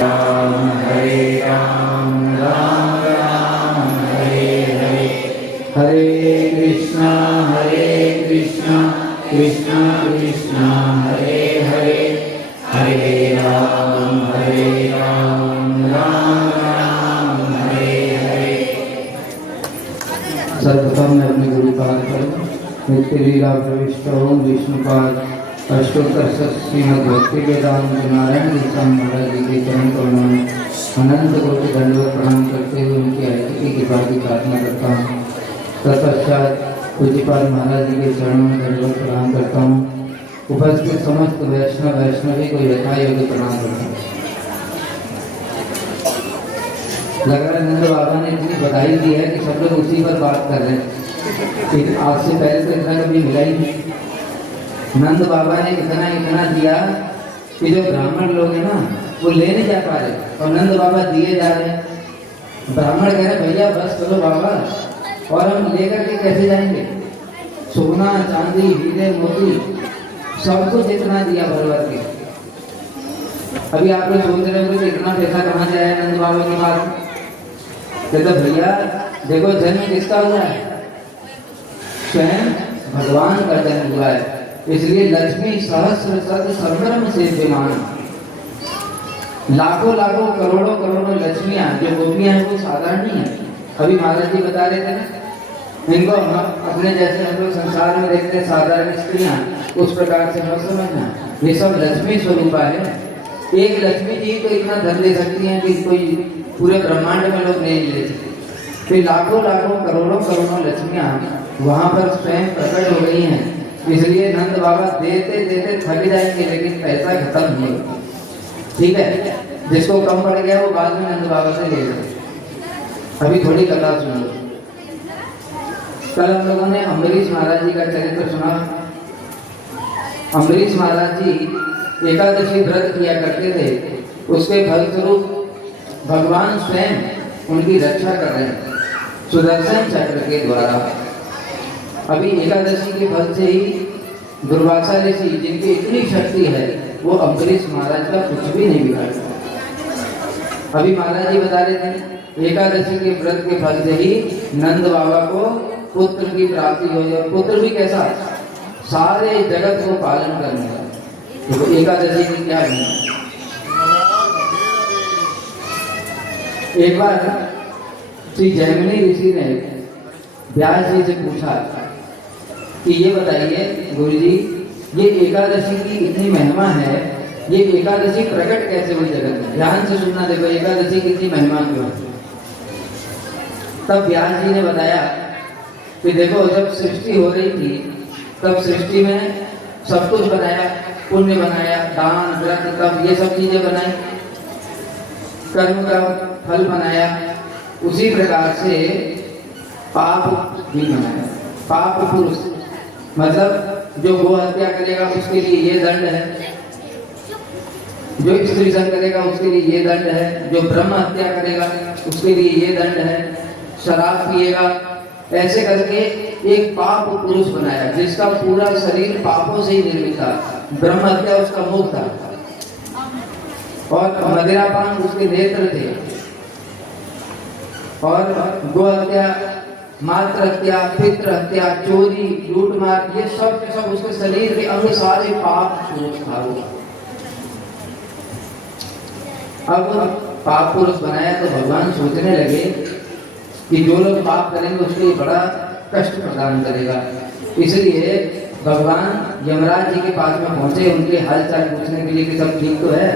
राम हरे राम राम राम हरे हरे हरे कृष्णा कृष्णा कृष्णा हरे हरे हरे राम राम राम हरे हरे। सर्वप्रथम मैं अपने गुरु पाद पर नित्य लीला प्रविष्ट ओम विष्णुपाद अष्टोत्तर श्रीमद् भक्ति वेदांत नारायण गोस्वामी महाराज जी के चरण कमलों में अनंत कोटि दंडवत प्रणाम करते हुए उनकी आयति की कृपा की प्रार्थना करता हूँ। तत्पश्चात पूज्यपाद महाराज जी के चरणों में दंडवत प्रणाम करता हूँ। उपस्थित समस्त वैष्णवी को यथा योग्य प्रणाम करता हूँ। लग रहा है नंद बाबा ने इतनी बधाई दी है कि सब लोग उसी पर बात कर रहे हैं। आज से पहले तो इतना कभी मिला ही नहीं। नंद बाबा ने इतना दिया कि जो ब्राह्मण लोग हैं ना वो ले नहीं जा पा रहे और नंद बाबा दिए जा रहे हैं। ब्राह्मण कह रहे भैया बस करो बाबा, और हम लेकर के कैसे जाएंगे? सोना चांदी हीरे मोती सब कुछ इतना दिया भर भर के। अभी आप लोग सोच रहे हो कि इतना पैसा कहाँ से आया नंद बाबा के पास? कहते भैया देखो जन्म किसका हुआ है? स्वयं भगवान का जन्म हुआ है, इसलिए लक्ष्मी सहस्र सद सर्वम से विमान। लाखों लाखों करोड़ों करोड़ों लक्ष्मियां जो गोपियां हैं वो साधारण नहीं है। अभी महाराज जी बता रहे थे ना, इनको हम अपने जैसे हम लोग संसार में देखते हैं साधारण स्त्रियां, उस प्रकार से मत समझना, ये सब लक्ष्मी स्वरूपा है। एक लक्ष्मी जी तो इतना धन दे सकती हैं कि कोई पूरे ब्रह्मांड में लोग नहीं ले सकते। फिर लाखों लाखों करोड़ों करोड़ों लक्ष्मियां वहां पर स्वयं प्रकट हो गई हैं, इसलिए नंद बाबा देते देते थक जाएंगे लेकिन पैसा खत्म नहीं होगा। ठीक है, जिसको कम पड़ गया वो बाद में नंद बाबा से ले लेंगे। अभी थोड़ी कथा सुनो। कल हम लोगों ने अम्बरीश महाराज जी का चरित्र सुना। अम्बरीश महाराज जी एकादशी व्रत किया करते थे, उसके फलस्वरूप भगवान स्वयं उनकी रक्षा कर रहे हैं सुदर्शन चक्र के द्वारा। अभी एकादशी के फल से ही दुर्वासा ऋषि जिनकी इतनी शक्ति है वो अम्बरीश महाराज का कुछ भी नहीं बिगाड़ता। अभी महाराज जी बता रहे थे एकादशी के व्रत के फल से ही नंद बाबा को पुत्र की प्राप्ति हो जाए। पुत्र भी कैसा? सारे जगत को पालन करने वाला। तो एकादशी की क्या है? एक बार श्री जैमिनी ऋषि ने व्यास जी से पूछा कि ये बताइए गुरुजी, ये एकादशी की इतनी महिमा है, ये एकादशी प्रकट कैसे हुई जगत में? ध्यान से सुनना, देखो एकादशी की इतनी महिमा क्यों है? तब व्यास जी ने बताया कि देखो जब सृष्टि हो रही थी तब सृष्टि में सब कुछ बनाया, पुण्य बनाया, दान व्रत तप ये सब चीजें बनाई, कर्म का फल बनाया। उसी प्रकार से पाप भी बनाया। पाप पुरुष मतलब जो गो हत्या करेगा उसके लिए ये दंड है, जो स्त्री संग करेगा उसके लिए ये दंड है, जो ब्रह्म हत्या करेगा उसके लिए ये दंड है, शराब पिएगा, ऐसे करके एक पाप पुरुष बनाया जिसका पूरा शरीर पापों से ही निर्मित था। ब्रह्म हत्या उसका मुख था और मदिरापान उसके नेत्र थे, और गो हत्या, मात्र हत्या, पितृ हत्या, चोरी, लूटमार ये सब के सब उसके शरीर के अंग सारे पाप पुरुष था। अब पाप पुरुष बनाया तो भगवान सोचने लगे कि जो लोग पाप करेंगे उसके लिए बड़ा कष्ट प्रदान करेगा। इसलिए भगवान यमराज जी के पास में पहुंचे उनके हालचाल पूछने के लिए कि सब ठीक तो है।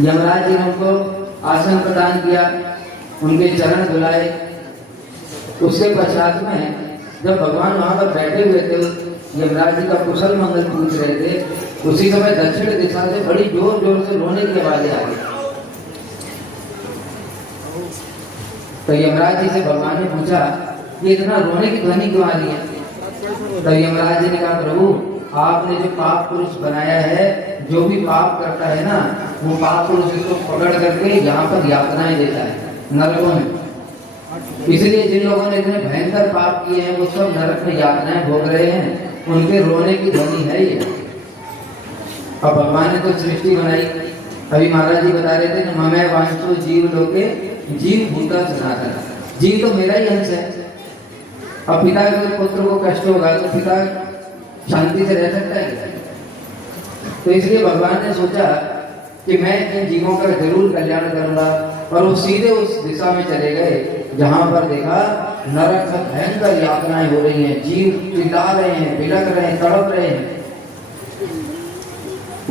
यमराज जी ने उनको आसन प्रदान किया, उनके चरण धुलाए। उसके पश्चात में जब भगवान वहां पर बैठे हुए थे, यमराज जी का कुशल मंगल पूछ रहे थे, उसी समय दक्षिण दिशा से बड़ी जोर जोर से रोने की आवाजें आ गई। तो यमराज जी से भगवान ने पूछा ये इतना रोने की ध्वनि क्यों आ रही है? तो यमराज जी ने कहा प्रभु आपने जो पाप पुरुष बनाया है, जो भी पाप करता है ना वो पाप पुरुष इसको पकड़ करके यहाँ पर यातनाएं देता है नरकों में। इसलिए जिन लोगों ने इतने भयंकर पाप किए हैं वो सब नरक में यातनाएं भोग रहे हैं, उनके रोने की ध्वनि है ये। अब भगवान ने तो सृष्टि बनाई, अभी महाराज जी बता रहे थे ना, ममै वांछो जीव लोके जीव भूता सनातन, जीव तो मेरा ही अंश है। अब पिता के पुत्र को कष्ट होगा तो पिता शांति से रह सकता है? तो इसलिए भगवान ने सोचा कि मैं इन जीवों का जरूर कल्याण करूंगा, और वो सीधे उस दिशा में चले गए जहां पर देखा नरक में भयंकर यातनाएं हो रही हैं, जीव चिल्ला रहे हैं, बिलक रहे हैं, तड़प रहे हैं।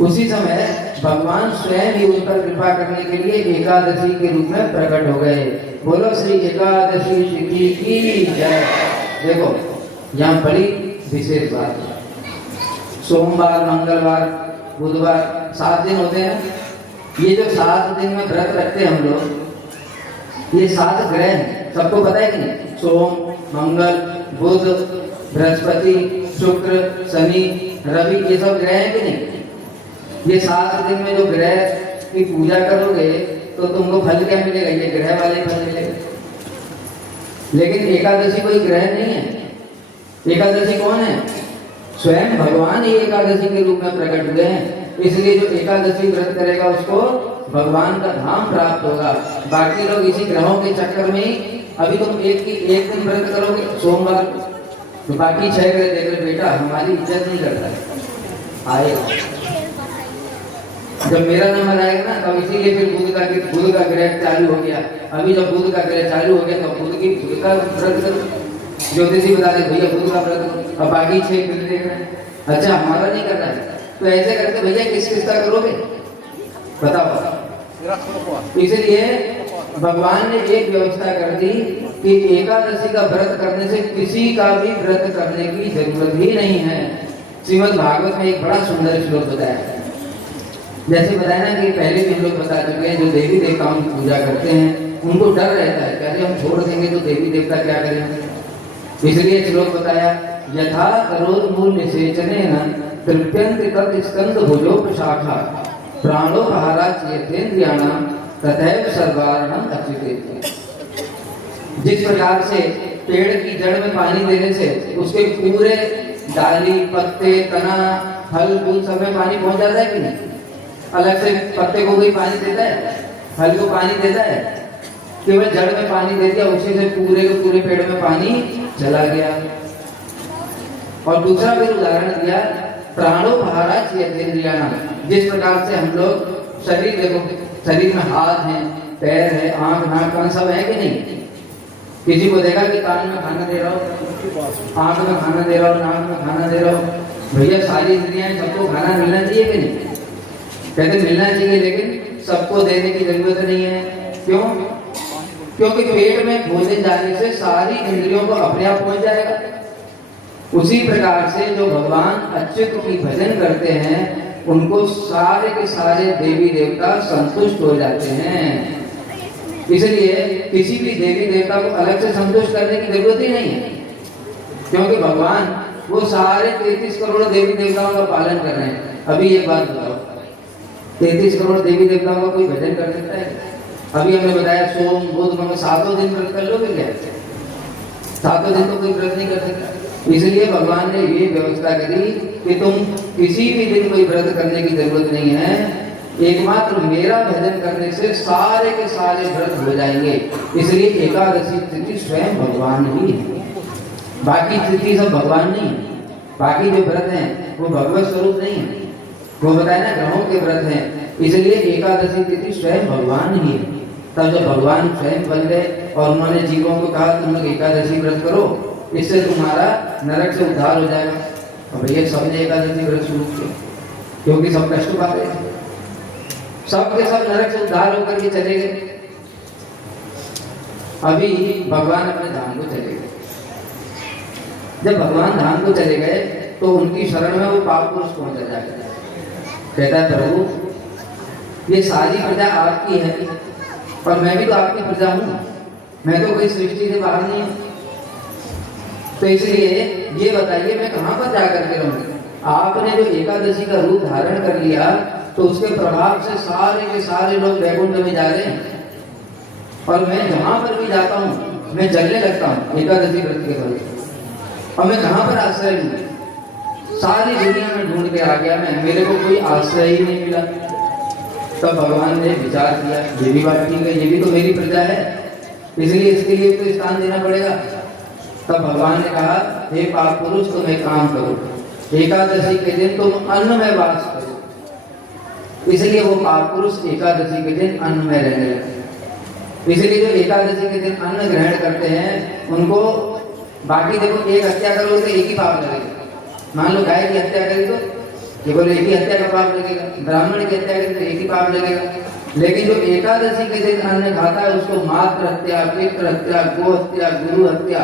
उसी समय भगवान स्वयं ही उन पर कृपा करने के लिए एकादशी के रूप में प्रकट हो गए। बोलो श्री एकादशी तिथि की जय। देखो यहाँ बड़ी विशेष बात है, सोमवार, मंगलवार, बुधवार 7 दिन होते हैं। ये जो 7 दिन में व्रत रखते हैं हम लोग, ये 7 ग्रह हैं, सबको पता है कि नहीं? सोम, मंगल, बुध, बृहस्पति, शुक्र, शनि, रवि, ये सब ग्रह हैं कि नहीं? ये 7 दिन में जो ग्रह की पूजा करोगे तो तुमको फल क्या मिलेगा? ये ग्रह वाले फल मिलेगा। लेकिन एकादशी कोई ग्रह नहीं है। एकादशी कौन है? स्वयं भगवान ही एकादशी के रूप में प्रकट हुए हैं। इसलिए जो एकादशी व्रत करेगा उसको भगवान का धाम प्राप्त होगा। बाकी लोग इसी ग्रहों के चक्कर में ही, अभी तुम एक दिन व्रत करोगे सोमवार, तो बाकी 6 ग्रह देख रहे बेटा हमारी इज्जत नहीं करता आएगा। जब मेरा नंबर आएगा ना तब इसीलिए फिर बुध का ग्रह चालू हो गया। अभी जब बुध का ग्रह चालू हो गया तो बुध का व्रत करो। ज्योतिषी बता दे भैया बुध का व्रत, अब बाकी 6 ग्रह देख रहे हैं, अच्छा हमारा नहीं करना है। तो ऐसे करके भैया किस का करोगे बताओ। इसलिए भगवान ने एक व्यवस्था कर दी कि एकादशी का व्रत करने से किसी का भी व्रत करने की जरूरत ही नहीं है। श्रीमद् भागवत में एक बड़ा सुंदर श्लोक बताया है। जैसे बताया ना कि पहले भी हम लोग बता चुके हैं, जो देवी देवताओं की पूजा करते हैं उनको डर रहता है, कहते हम छोड़ देंगे तो देवी देवता क्या करेंगे। इसलिए श्लोक बताया, यथा करोद मूल निषेचनेन तृप्यन्ति तत् स्कंद भुजोपशाखा प्राणोपहारा चेतेन्द्रियाणां तथैव सर्वार्णं अच्युते। जिस प्रकार से पेड़ की जड़ में पानी देने से उसके पूरे डाली, पत्ते, तना, फल, फूल सब में पानी पहुंच जाता है कि नहीं? अलग से पत्ते को कोई पानी देता है, फल को पानी देता है? केवल जड़ में पानी दे दिया, उसी से पूरे के पूरे पेड़ में पानी चला गया। और दूसरा भी उदाहरण दिया, प्राणोपहारा चेतेन्द्रियाणां, जिस प्रकार से हम लोग शरीर, देखो शरीर में हाथ है, पैर है, आंख, नाक, कान सब है कि नहीं? किसी को देखा कि कान में खाना दे रहा हो, आंख में खाना दे रहा हो, नाक में खाना दे रहा हो? भैया सारी इंद्रियां सबको खाना मिलना चाहिए कि नहीं? कहते मिलना चाहिए, लेकिन सबको देने की जरूरत नहीं है। क्यों? क्योंकि पेट में भोजन जाने से सारी इंद्रियों को अपने आप पहुंच जाएगा। उसी प्रकार से जो भगवान अच्युत की भजन करते हैं उनको सारे के सारे देवी देवता संतुष्ट हो जाते हैं। इसलिए किसी भी देवी देवता को अलग से संतुष्ट करने की जरूरत ही नहीं है, क्योंकि भगवान वो सारे 33 करोड़ देवी देवताओं का पालन कर रहे हैं। अभी एक बात बताओ, 33 करोड़ देवी देवताओं का कोई भजन कर सकता है? अभी हमने बताया सोम, बुध, मंगल 7 दिन व्रत कर लोगे क्या? 7 दिन तो कोई व्रत नहीं कर सकता। इसलिए भगवान ने ये व्यवस्था करी कि तुम किसी भी दिन कोई व्रत करने की जरूरत नहीं है, एकमात्र मेरा भजन करने से सारे के सारे व्रत हो जाएंगे। इसलिए एकादशी तिथि स्वयं भगवान ही है, बाकी तिथि सब भगवान नहीं है। बाकी जो व्रत हैं वो भगवत स्वरूप नहीं है, वो बताया ना ग्रहों के व्रत हैं। इसलिए एकादशी तिथि स्वयं भगवान ही है। तब जब भगवान स्वयं बन गए और उन्होंने जीवों को कहा तुम लोग एकादशी व्रत करो, इससे तुम्हारा नरक से उद्धार हो जाएगा। और भैया सबने एकादशी व्रत शुरू किया, क्योंकि सब कष्ट पाते थे, सब के सब नरक से उद्धार होकर के चले गए। अभी भगवान अपने धाम को चले गए। जब भगवान धाम को चले गए तो उनकी शरण में वो पाप पुरुष पहुंच जाएगा। कहता है प्रभु ये सारी प्रजा आपकी है और मैं भी तो आपकी प्रजा हूँ, मैं तो कोई सृष्टि से बाहर नहीं हूँ। तो इसलिए ये बताइए मैं कहाँ पर जाकर के रहूंगी? आपने जो एकादशी का रूप धारण कर लिया तो उसके प्रभाव से सारे के सारे लोग वैकुंठ में जा रहे हैं, और मैं जहां पर भी जाता हूँ मैं जलने लगता हूँ एकादशी व्रत के समय, और मैं कहाँ पर आश्रय लूँ? सारी दुनिया में ढूंढ के आ गया मैं, मेरे को कोई आश्रय ही नहीं मिला। तब भगवान ने विचार किया, ये भी बात ठीक है, ये भी तो मेरी प्रजा है, इसलिए इसके लिए तो स्थान देना पड़ेगा। तब भगवान ने कहा, हे पाप पुरुष, तुम एक काम करो, एकादशी के दिन तुम अन्न में वास करो। इसलिए वो पाप पुरुष एकादशी के दिन अन्न में रहने लगे। इसलिए जो एकादशी के दिन अन्न ग्रहण करते हैं उनको, बाकी देखो एक हत्या करोगे तो एक ही पाप लगेगा। मान लो गाय की हत्या करी तो केवल एक ही हत्या का पाप लगेगा, ब्राह्मण की हत्या करी तो एक ही पाप लगेगा। लेकिन जो एकादशी के दिन अन्न खाता है उसको मातृ हत्या, पितृ हत्या, गो हत्या, गुरु हत्या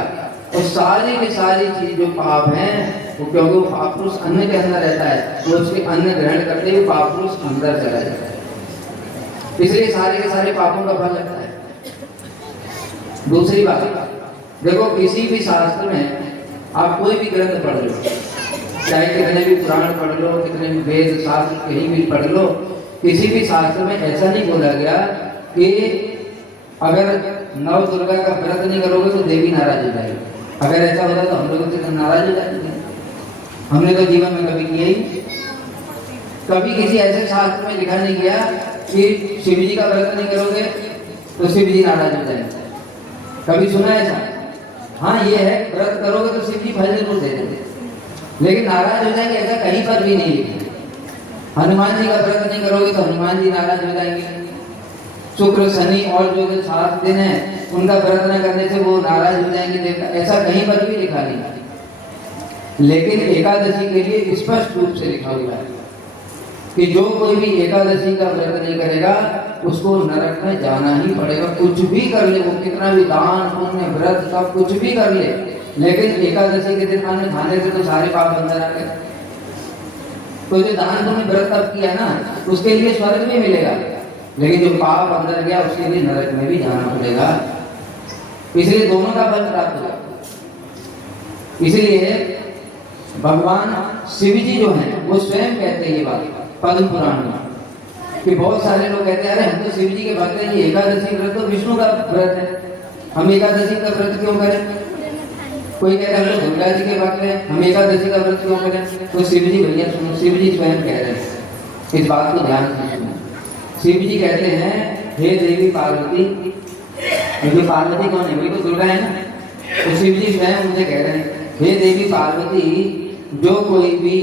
और सारी की सारी चीज जो पाप हैं वो, क्योंकि वो पाप पुरुष अन्न के अंदर रहता है, वो उसके अन्न ग्रहण करते हुए पाप पुरुष अंदर चला जाता है, इसलिए सारे के सारे पापों का फल लगता है। दूसरी बात देखो, किसी भी शास्त्र में आप कोई भी ग्रंथ पढ़ लो, चाहे कितने भी पुराण पढ़ लो, कितने भी वेद शास्त्र कहीं भी पढ़ लो, किसी भी शास्त्र में ऐसा नहीं बोला गया कि अगर नव दुर्गा का व्रत नहीं करोगे तो देवी नाराज हो जाएगी। अगर ऐसा होता तो हम लोग तो नाराज हो जाते हैं। हमने तो जीवन में कभी किया ही, कभी किसी ऐसे शास्त्र में लिखा नहीं गया कि शिव जी का व्रत नहीं करोगे तो शिव जी नाराज हो जाएंगे। कभी सुना है ऐसा? हाँ, ये है, व्रत करोगे तो शिव जी फल जरूर दे देंगे, लेकिन नाराज हो जाएंगे ऐसा कहीं पर भी नहीं लिखा। हनुमान जी का व्रत नहीं करोगे तो हनुमान जी नाराज हो जाएंगे। शुक्र, शनि और जो 7 दिन है उनका व्रत न करने से वो नाराज हो जाएंगे, ऐसा कहीं पर भी लिखा नहीं। लेकिन एकादशी के लिए स्पष्ट रूप से लिखा हुआ है कि जो कोई भी एकादशी का व्रत नहीं करेगा उसको नरक में जाना ही पड़ेगा। कुछ भी कर ले वो, कितना भी दान पुण्य व्रत सब कुछ भी कर ले, लेकिन एकादशी के दिन अन्न खाने से तो सारे पाप अंदर आ गए। तो जो दान पुण्य व्रत तब किया ना उसके लिए स्वर्ग में मिलेगा, लेकिन जो पाप अंदर गया उसके लिए नरक में भी जाना पड़ेगा। इसलिए दोनों का फल प्राप्त होगा। इसलिए भगवान शिव जी जो हैं वो स्वयं कहते हैं ये बात पद्म पुराण में, कि बहुत सारे लोग कहते हैं अरे हम तो शिव जी के भक्त हैं, ये एकादशी व्रत तो विष्णु का व्रत है, हम एकादशी का व्रत क्यों करें? कोई कहता है हम तो दुर्गा जी के भक्त हैं, हम एकादशी का व्रत क्यों करें? तो शिव जी भैया सुनो, शिव जी स्वयं कह रहे हैं, इस बात को ध्यान से सुनो। शिव जी कहते हैं, हे देवी पार्वती, क्योंकि पार्वती कौन है? वही तो दुर्गा है ना। तो शिव जी स्वयं मुझे कह रहे हैं, हे देवी पार्वती, जो कोई भी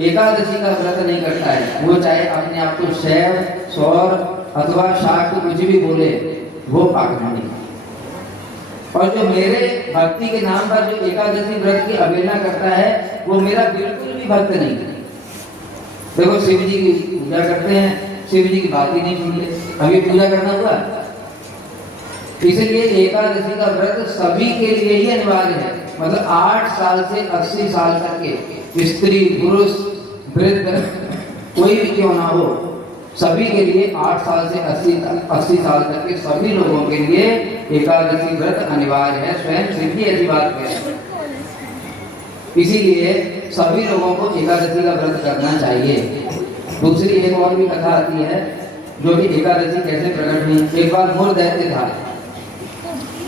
एकादशी का व्रत नहीं करता है, वो चाहे अपने आप को शैव, सौर अथवा शाक्त कुछ भी बोले, वो पाखंडी। और जो मेरे भक्ति के नाम पर जो एकादशी व्रत की अवहेलना करता है वो मेरा बिल्कुल भी भक्त नहीं है। देखो शिव जी की पूजा करते हैं, शिव जी की बात ही नहीं सुनते, अभी पूजा करना हुआ। इसलिए एकादशी का व्रत सभी के लिए ही अनिवार्य है, मतलब 8 साल से 80 साल तक के स्त्री पुरुष वृद्ध कोई भी क्यों ना हो, सभी के लिए 8 साल से 80 साल तक के सभी लोगों के लिए एकादशी व्रत अनिवार्य है। स्वयं शिव जी ऐसी बात कह रहे हैं। इसीलिए सभी लोगों को एकादशी का व्रत करना चाहिए। दूसरी एक और भी कथा आती है जो कि एकादशी कैसे प्रकट हुई। एक बार मोर दैत्य था,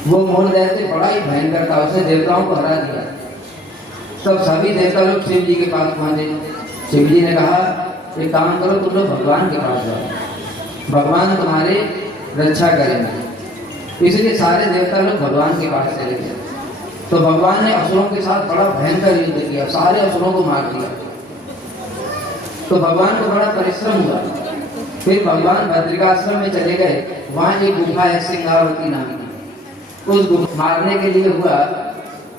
वो मोर दैत्य बड़ा ही भयंकर था, उसने देवताओं को हरा दिया। तब सभी देवता लोग शिव जी के पास पहुंचे। शिव जी ने कहा एक काम करो, तुम लोग भगवान के पास जाओ, भगवान तुम्हारे रक्षा करेंगे। इसलिए सारे देवता लोग भगवान के पास चले गए। तो भगवान ने असुरों के साथ बड़ा भयंकर युद्ध किया, सारे असुरों को मार दिया। तो भगवान को बड़ा परिश्रम हुआ। फिर भगवान बद्रिकाश्रम में चले गए, वहां एक गुफा है सिंगावती नाम की, उस गुफा मारने के लिए हुआ,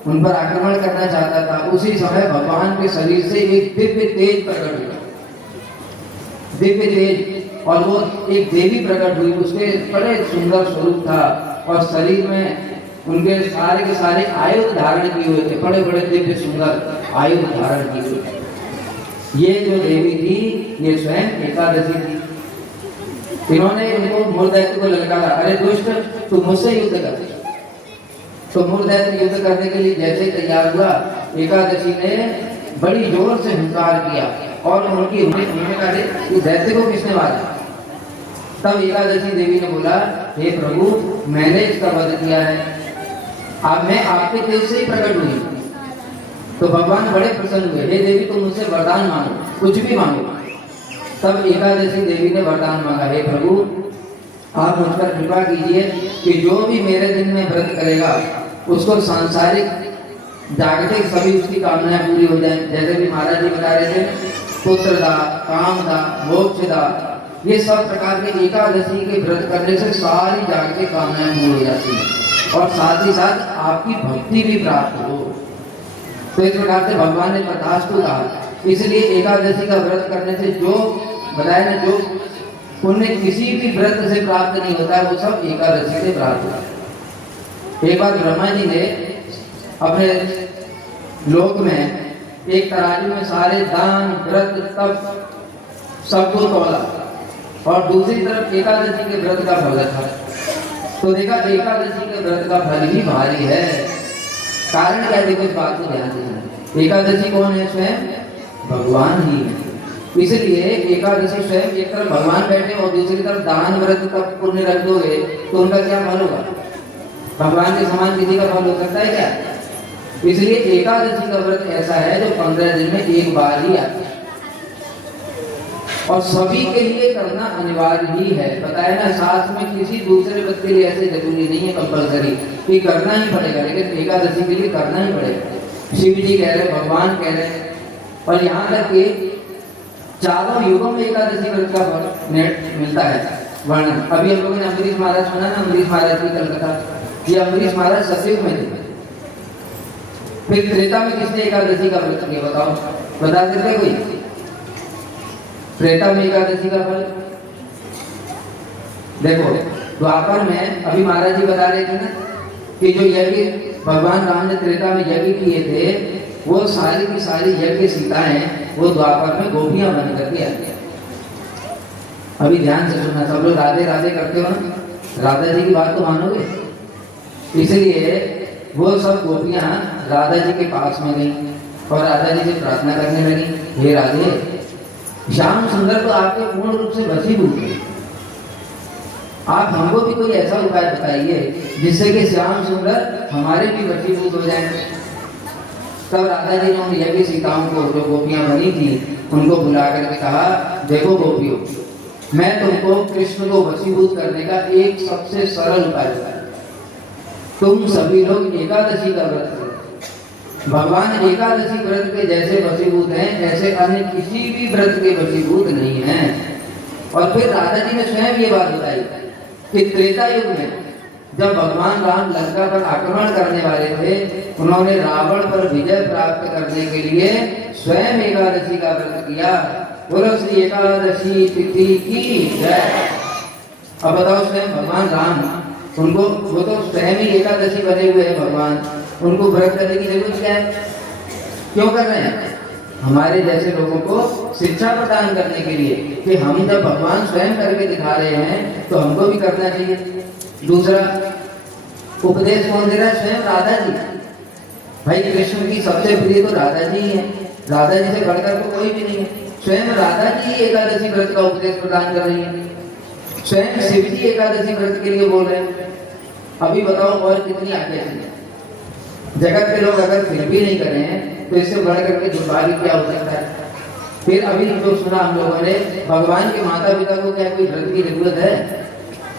उन पर आक्रमण करना चाहता था। उसी समय भगवान के शरीर से एक दिव्य तेज प्रकट हुआ, दिव्य तेज, और वो एक देवी प्रकट हुई। उसके बड़े सुंदर स्वरूप था और शरीर में उनके सारे के सारे आयुध धारण किए हुए थे, बड़े बड़े दिव्य सुंदर आयुध धारण किए हुए थे। ये जो देवी थी ये स्वयं एकादशी थी। इन्होंने इनको मूर्दैत्य को ललकारा, अरे दुष्ट तू मुझसे युद्ध कर। तो मूर्दैत्य युद्ध करने के लिए जैसे तैयार हुआ, एकादशी ने बड़ी जोर से हुंकार किया और उन्होंने कहा दैत्य को किसने मारा? तब एकादशी देवी ने बोला, हे प्रभु मैंने इसका वध किया है। अब मैं आपके तेज से ही प्रकट हुई। तो भगवान बड़े प्रसन्न हुए, हे देवी तुम मुझसे वरदान मांगो, कुछ भी मांगो। तब एकादशी देवी ने वरदान मांगा, हे प्रभु आप मुझ पर कृपा कीजिए कि जो भी मेरे दिन में व्रत करेगा उसको सांसारिक जागतिक सभी उसकी कामनाएं पूरी हो जाए। जैसे कि महाराज जी बता रहे थे, पुत्र दा, काम दा, मोक्ष दा, ये सब प्रकार के एकादशी के व्रत करने से सारी जागतिक कामनाएं पूरी हो जाती हैं और साथ ही साथ आपकी भक्ति भी प्राप्त हो। तो इस प्रकार से भगवान ने तथास्तु कहा। इसलिए एकादशी का व्रत करने से जो बताया ना, जो पुण्य किसी भी व्रत से प्राप्त नहीं होता है वो सब एकादशी से प्राप्त होता है। एक बार ब्रह्मा जी ने अपने लोक में एक तराजू में सारे दान व्रत तप सबको तोला और दूसरी तरफ एकादशी के व्रत का फल रखा। तो देखा एकादशी के व्रत का फल ही भारी है। कारण क्या, देखो इस बात को ध्यान देना। एकादशी कौन है? स्वयं भगवान ही है। इसलिए एकादशी स्वयं एक तरफ भगवान बैठे और दूसरी तरफ दान व्रत तप पुण्य रख दोगे तो उनका क्या फल होगा? भगवान के समान किसी का फल हो सकता है क्या? इसलिए एकादशी का व्रत ऐसा है जो 15 दिन में एक बार ही आता है और सभी के लिए करना अनिवार्य ही है। बताया ना, शास्त्र में किसी दूसरे व्रत के लिए ऐसे जरूरी नहीं है कंपलसरी कि करना ही पड़ेगा, लेकिन एकादशी के लिए करना ही पड़ेगा। शिव जी कह रहे, भगवान कह रहे, और यहाँ तक कि चारों युगों में एकादशी व्रत का मिलता है वर्णन। अभी हम लोगों ने अम्बरीश महाराज सुना ना, अम्बरीश महाराज की कलकत्ता, ये अम्बरीश महाराज सतयुग में थे। फिर त्रेता में किसने एकादशी का व्रत किया बताओ? बता देते कोई? त्रेता में एकादशी का फल देखो, द्वापर में अभी महाराज जी बता रहे थे ना कि जो यज्ञ भगवान राम ने त्रेता में यज्ञ किए थे वो सारी की सारी यज्ञ सीताएं वो द्वापर में गोपियां बन करके आती हैं। अभी ध्यान से सुनना, सब लोग राधे राधे करते हो ना, राधा जी की बात तो मानोगे। इसलिए वो सब गोपियां राधा जी के पास में गई और राधा जी से प्रार्थना करने लगी, हे राधे श्याम सुंदर तो आपके पूर्ण रूप से वशीभूत है, आप हमको भी कोई ऐसा उपाय बताइए जिससे कि श्याम सुंदर हमारे भी वशीभूत हो जाए। तब राधा जी ने उन यज्ञ सीताओं को, जो गोपियां बनी थी, उनको बुला करके कहा, देखो गोपियों, मैं तुमको कृष्ण को वशीभूत करने का एक सबसे सरल उपाय बताया। तुम सभी लोग एकादशी का व्रत करो। भगवान एकादशी व्रत के जैसे वशीभूत हैं, ऐसे अन्य किसी भी व्रत के वशीभूत नहीं हैं। और फिर राधा जी ने स्वयं ये बात बताई कि त्रेता युग में जब भगवान राम लंका पर आक्रमण करने वाले थे, उन्होंने रावण पर विजय प्राप्त करने के लिए स्वयं एकादशी का व्रत किया। बोलो श्री एकादशी तिथि की जय। अब बताओ, स्वयं भगवान राम, उनको वो तो स्वयं ही एकादशी बने हुए हैं भगवान, उनको व्रत करने की जरूरत क्या है? क्यों कर रहे हैं? हमारे जैसे लोगों को शिक्षा प्रदान करने के लिए कि हम जब भगवान स्वयं करके दिखा रहे हैं तो हमको भी करना चाहिए। दूसरा उपदेश कौन दे रहा है? स्वयं राधा जी। भाई कृष्ण की सबसे प्रिय तो राधा जी ही है, राधा जी से बढ़कर तो कोई भी नहीं है। स्वयं राधा जी एकादशी व्रत का उपदेश प्रदान कर रही है, स्वयं शिव जी एकादशी व्रत के लिए बोल रहे हैं। अभी बताओ और कितनी आज्ञा है? जगत के लोग अगर फिर भी नहीं कर रहे हैं तो इससे बढ़कर के दुर्भाग्य क्या हो सकता है? फिर अभी जो सुना हम लोगों ने, भगवान के माता पिता को क्या कोई व्रत की जरूरत है?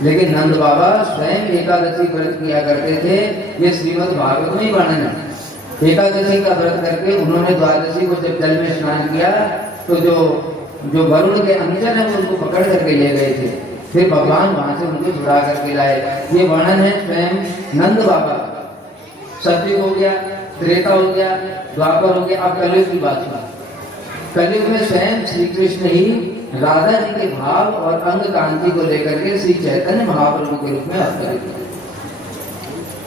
लेकिन नंद बाबा स्वयं एकादशी व्रत किया करते थे। ये श्रीमद् भागवत में ही वर्णन है। एकादशी का व्रत करके उन्होंने द्वादशी को जब जल में स्नान किया तो जो वरुण के अनुचर है उनको पकड़ करके ले गए थे, फिर भगवान वहां से उनको छुड़ा करके लाए। ये वर्णन है स्वयं नंद बाबा। सतयुग हो गया, त्रेता हो गया, द्वापर हो गया, अब कलयुग की बात हुआ। कलयुग में स्वयं श्री कृष्ण ही राधा जी के भाव और अंग कांति को लेकर के श्री चैतन्य महाप्रभु के रूप में अवतरित हुए।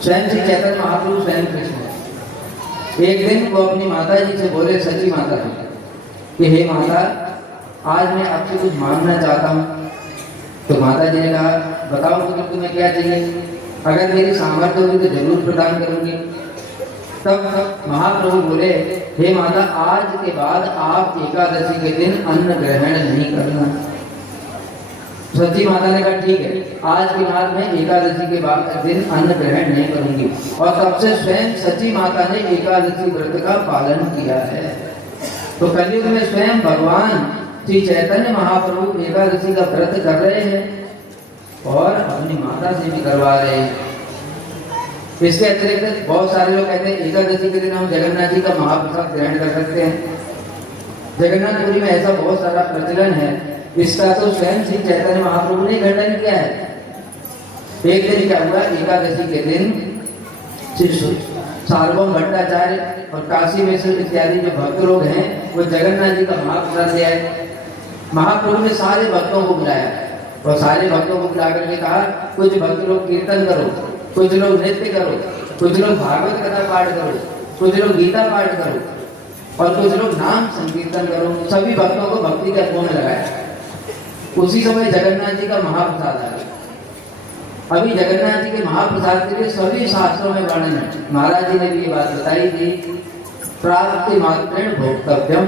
स्वयं श्री चैतन्य महाप्रभु स्वयं कृष्ण। एक दिन वो अपनी माता जी से बोले, सची माता जी, कि हे माता, आज मैं आपसे कुछ मांगना चाहता हूँ। तो माता जी ने कहा, बताओ तो तुम्हें क्या चाहिए? अगर मेरी सामर्थ्य होगी तो जरूर प्रदान करूंगी। तब महाप्रभु बोले, हे माता, आज के बाद आप एकादशी के दिन अन्न ग्रहण नहीं करना। सची माता ने कहा ठीक है, आज के बाद मैं एकादशी के बाद दिन अन्न ग्रहण नहीं करूंगी। और तब से स्वयं सची माता ने एकादशी व्रत का पालन किया है। तो कलयुग में स्वयं भगवान श्री चैतन्य महाप्रभु एकादशी का व्रत कर रहे हैं और अपनी माता से भी करवा रहे हैं। इसके अतिरिक्त बहुत सारे लोग कहते हैं एकादशी के दिन हम जगन्नाथ जी का महाप्रसाद ग्रहण कर सकते हैं। जगन्नाथपुरी में ऐसा बहुत सारा प्रचलन है, इसका तो स्वयं श्री चैतन्य महाप्रभु ने खंडन किया है। एक दिन क्या हुआ, एकादशी के दिन श्री सार्वभौम भट्टाचार्य और काशी मिश्र इत्यादि जो भक्त लोग हैं वो जगन्नाथ जी का महाप्रसाद ले आए। महाप्रभु ने सारे भक्तों को बुलाया और सारे भक्तों को बुला करके कहा कुछ भक्त लोग कीर्तन करो, कुछ लोग नृत्य करो, कुछ लोग भागवत कथा पाठ करो, कुछ लोग गीता पाठ करो और कुछ लोग नाम संकीर्तन करो। सभी भक्तों को भक्ति का पूर्ण लगाया। उसी समय जगन्नाथ जी का महाप्रसाद आ गया। अभी जगन्नाथ जी के महाप्रसाद के लिए सभी शास्त्रों में वर्णन है। महाराज जी ने भी ये बात बताई थी, प्राप्ति मात्रेण भोक्तव्यम,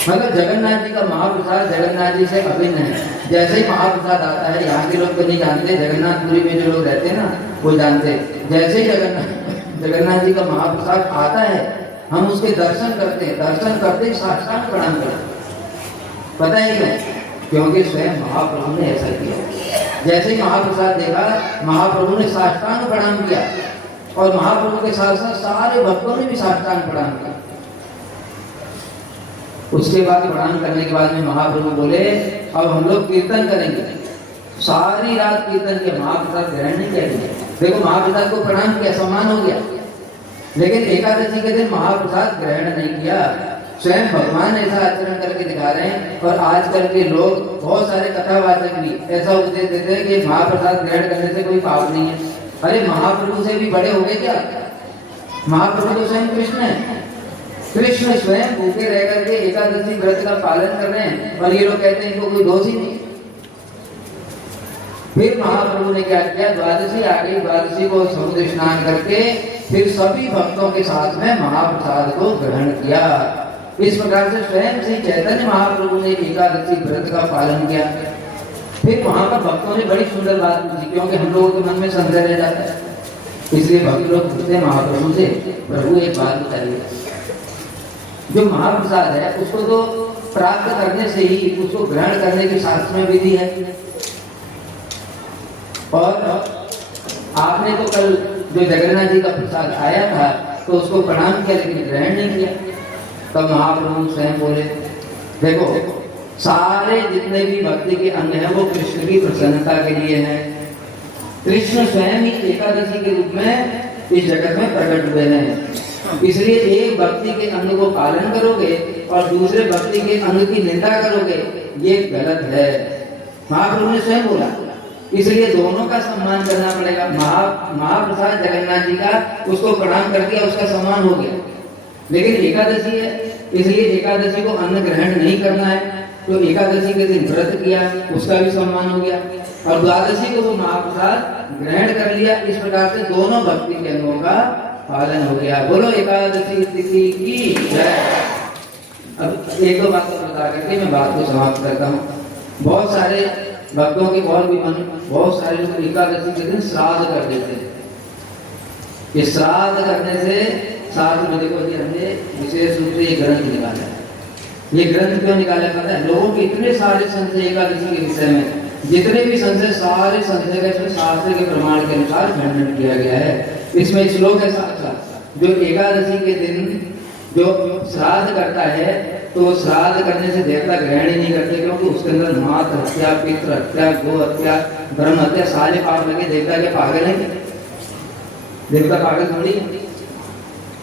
मतलब जगन्नाथ जी का महाप्रसाद जगन्नाथ जी से अभिन्न है। जैसे ही महाप्रसाद आता है, यहाँ के लोग तो नहीं जानते, जगन्नाथपुरी में जो लोग रहते हैं ना वो जानते हैं। जैसे ही जगन्नाथ जी का महाप्रसाद आता है हम उसके दर्शन करते हैं, दर्शन करते ही साष्टांग प्रणाम करते हैं। पता है क्यों? क्योंकि स्वयं महाप्रभु ने ऐसा किया। जैसे ही महाप्रसाद देखा महाप्रभु ने साष्टांग प्रणाम किया और महाप्रभु के साथ साथ सारे भक्तों ने भी साष्टांग प्रणाम किया। उसके बाद प्रणाम करने के बाद में महाप्रभु बोले अब हम लोग कीर्तन करेंगे। सारी रात कीर्तन के, महाप्रसाद ग्रहण नहीं किया। देखो महाप्रसाद को प्रणाम किया, सम्मान हो गया, लेकिन एकादशी के दिन महाप्रसाद ग्रहण नहीं किया। स्वयं भगवान ऐसा आचरण करके दिखा रहे हैं। और आजकल के लोग बहुत सारे कथावाचक भी ऐसा उपदेश देते हैं कि महाप्रसाद ग्रहण करने से कोई पाप नहीं है। अरे महाप्रभु से भी बड़े हो गए क्या? महाप्रभु तो स्वयं कृष्ण है। कृष्ण स्वयं भूखे रह करके एकादशी व्रत का पालन कर रहे हैं और ये लोग कहते हैं इनको कोई दोष ही नहीं। फिर महाप्रभु ने क्या किया, द्वादशी आ गई, द्वादशी को समुद्र स्नान करके फिर सभी भक्तों के साथ में महाप्रसाद को ग्रहण किया। इस प्रकार से स्वयं श्री चैतन्य महाप्रभु ने एकादशी व्रत का पालन किया। फिर वहां पर भक्तों ने बड़ी सुंदर बात पूछी, क्योंकि हम लोगों के मन में संदेह रह जाता है, इसलिए भक्त लोग पूछते हैं महाप्रभु से, प्रभु एक बात बताइए, जो महाप्रसाद है उसको तो प्राप्त करने से ही उसको ग्रहण करने की शास्त्र में विधि है, और आपने तो कल जो जगन्नाथ जी का प्रसाद आया था तो उसको प्रणाम किया लेकिन ग्रहण नहीं किया। तब महाप्रभु स्वयं बोले देखो सारे जितने भी भक्ति के अंग हैं वो कृष्ण की प्रसन्नता के लिए हैं। कृष्ण स्वयं ही एकादशी के रूप में इस जगत में प्रकट हुए हैं। इसलिए एक भक्ति के अंग को पालन करोगे और दूसरे भक्ति के अंग की निंदा करोगे, ये गलत है। महाप्रभु ने स्वयं बोला, इसलिए दोनों का सम्मान करना पड़ेगा। महाप्रसाद जगन्नाथ जी का, उसको प्रणाम कर दिया, उसका सम्मान हो गया, लेकिन एकादशी है इसलिए एकादशी को अन्न ग्रहण नहीं करना है, तो एकादशी के दिन व्रत किया, उसका भी सम्मान हो गया, और द्वादशी को वो महाप्रसाद ग्रहण कर लिया। इस प्रकार से दोनों भक्ति के अंगों का पालन हो गया। बोलो एकादशी तिथि की जय। अब एक दो बात बता करके मैं बात को समाप्त करता हूँ। बहुत सारे भक्तों के और भी मन, बहुत सारे लोग एकादशी के दिन श्राद्ध कर देते हैं। ये श्राद्ध करने से शास्त्र में देखो जी हमने विशेष रूप से ये ग्रंथ निकाला है। ये ग्रंथ क्यों निकाला पता है? लोगों के इतने सारे संशय एकादशी के विषय में, जितने भी संशय सारे संशय का इसमें शास्त्र के प्रमाण के अनुसार खंडन किया गया है। इसमें श्लोक है साक्षात, जो एकादशी के दिन जो श्राद्ध करता है तो श्राद्ध करने से देवता ग्रहण ही नहीं करते, क्योंकि उसके अंदर मात हत्या, पितृ हत्या, गो हत्या, ब्रह्म हत्या सारे पाप लगे। देवता के पागल है? देवता पागल थोड़ी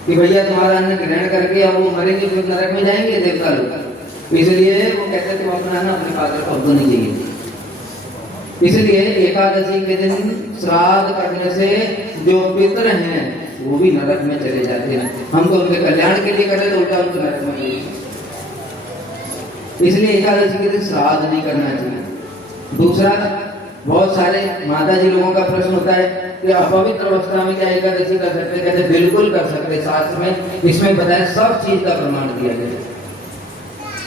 कि भैया तुम्हारा अन्न ग्रहण करके अब वो मरेंगे फिर नरक में जाएंगे देवता लोग। इसलिए वो कहते हैं तुम अपना ना अपने पागल को अब नहीं चाहिए। इसलिए एकादशी के दिन श्राद्ध करने से जो पितृ हैं वो भी नरक में चले जाते हैं। हम तो उनके कल्याण के लिए करें तो उल्टा उनको नरक में। इसलिए एकादशी के दिन श्राद्ध नहीं करना चाहिए। दूसरा, बहुत सारे माता जी लोगों का प्रश्न होता है कि अपवित्र अवस्था में क्या एकादशी कर सकते? कहते बिल्कुल कर सकते। शास्त्र में इसमें बताया, सब चीज का प्रमाण दिया गया।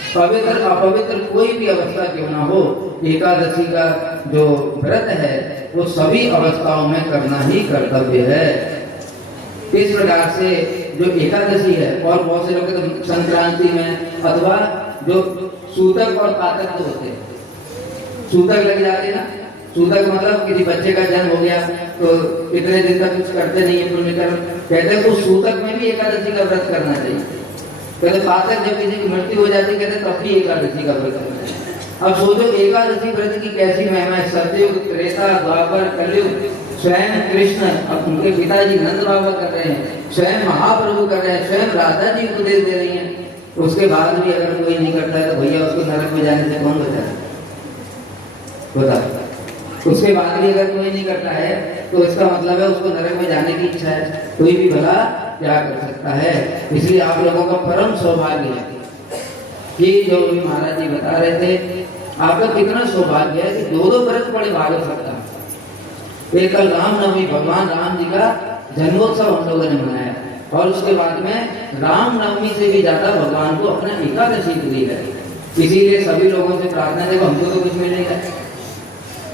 पवित्र अपवित्र कोई भी अवस्था क्यों ना हो, एकादशी का जो व्रत है वो सभी अवस्थाओं में करना ही कर्तव्य है। इस प्रकार से जो एकादशी है, और बहुत से लोग तो संक्रांति में अथवा जो सूतक और पातक तो होते हैं, सूतक लग जाते हैं ना, सूतक मतलब किसी बच्चे का जन्म हो गया तो इतने दिन तक कुछ करते नहीं है पुण्य कर्म, कहते हैं उस सूतक में भी एकादशी का व्रत करना चाहिए। कहते पातक जब किसी की मृत्यु हो जाती है कहते तब भी एकादशी का व्रत करना चाहिए। अब सोचो एकादशी व्रत की कैसी महिमा है। सतयुग, त्रेता, द्वापर, कलयुग, स्वयं कृष्ण, अब उनके पिताजी नंद बाबा कर रहे हैं, स्वयं महाप्रभु कर रहे हैं, स्वयं राधा जी उपदेश दे रही हैं, उसके बाद भी अगर कोई नहीं करता है तो भैया उसको नरक में जाने से कौन बचाए, बता। उसके बाद भी अगर कोई नहीं करता है तो इसका मतलब है उसको नरक में जाने की इच्छा है। कोई भी भला क्या कर सकता है। इसलिए आप लोगों का परम सौभाग्य है कि जो महाराज जी बता रहे थे, आपका कितना सौभाग्य है कि दो व्रत बड़े भाग सकता है। एक कल रामनवमी, भगवान राम जी का जन्मोत्सव हम लोगों ने मनाया, और उसके बाद में रामनवमी से भी ज्यादा भगवान को अपना एकादशी दी है। इसीलिए सभी लोगों से प्रार्थना है, हमको तो कुछ मिलेगा।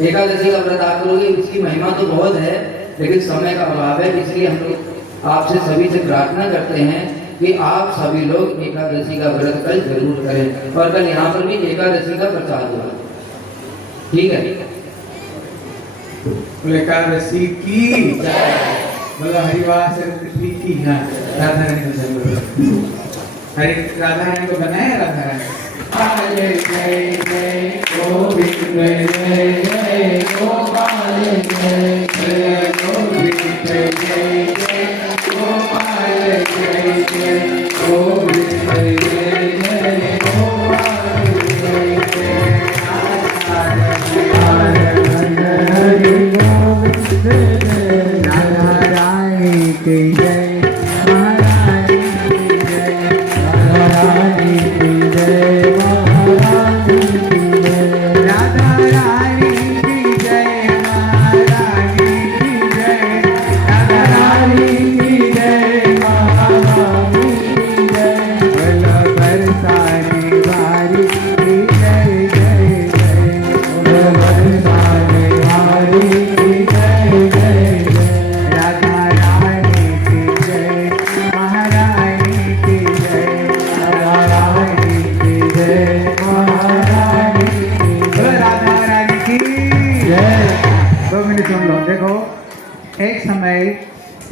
एकादशी का व्रत आप करोगे, इसकी महिमा तो बहुत है, लेकिन समय का अभाव है। इसलिए हम लोग आपसे सभी से प्रार्थना करते हैं कि आप सभी लोग एकादशी का व्रत कल जरूर करें, और कल यहाँ पर भी एकादशी का प्रसाद होगा, ठीक है। एकादशी की बोलो, हरिवास की राधा रानी को जरूर, हरे राधा रानी को बनाए, राधा रानी जय जय जय गोविंद, जय जय गोपाल, जय जय गोविंद, जय जय गोपाल, जय जय गोविंद, जय जय गोपाल, जय जय हरि गोविंद, राधा रानी की जय, महारानी की जय, राधा रानी की जय,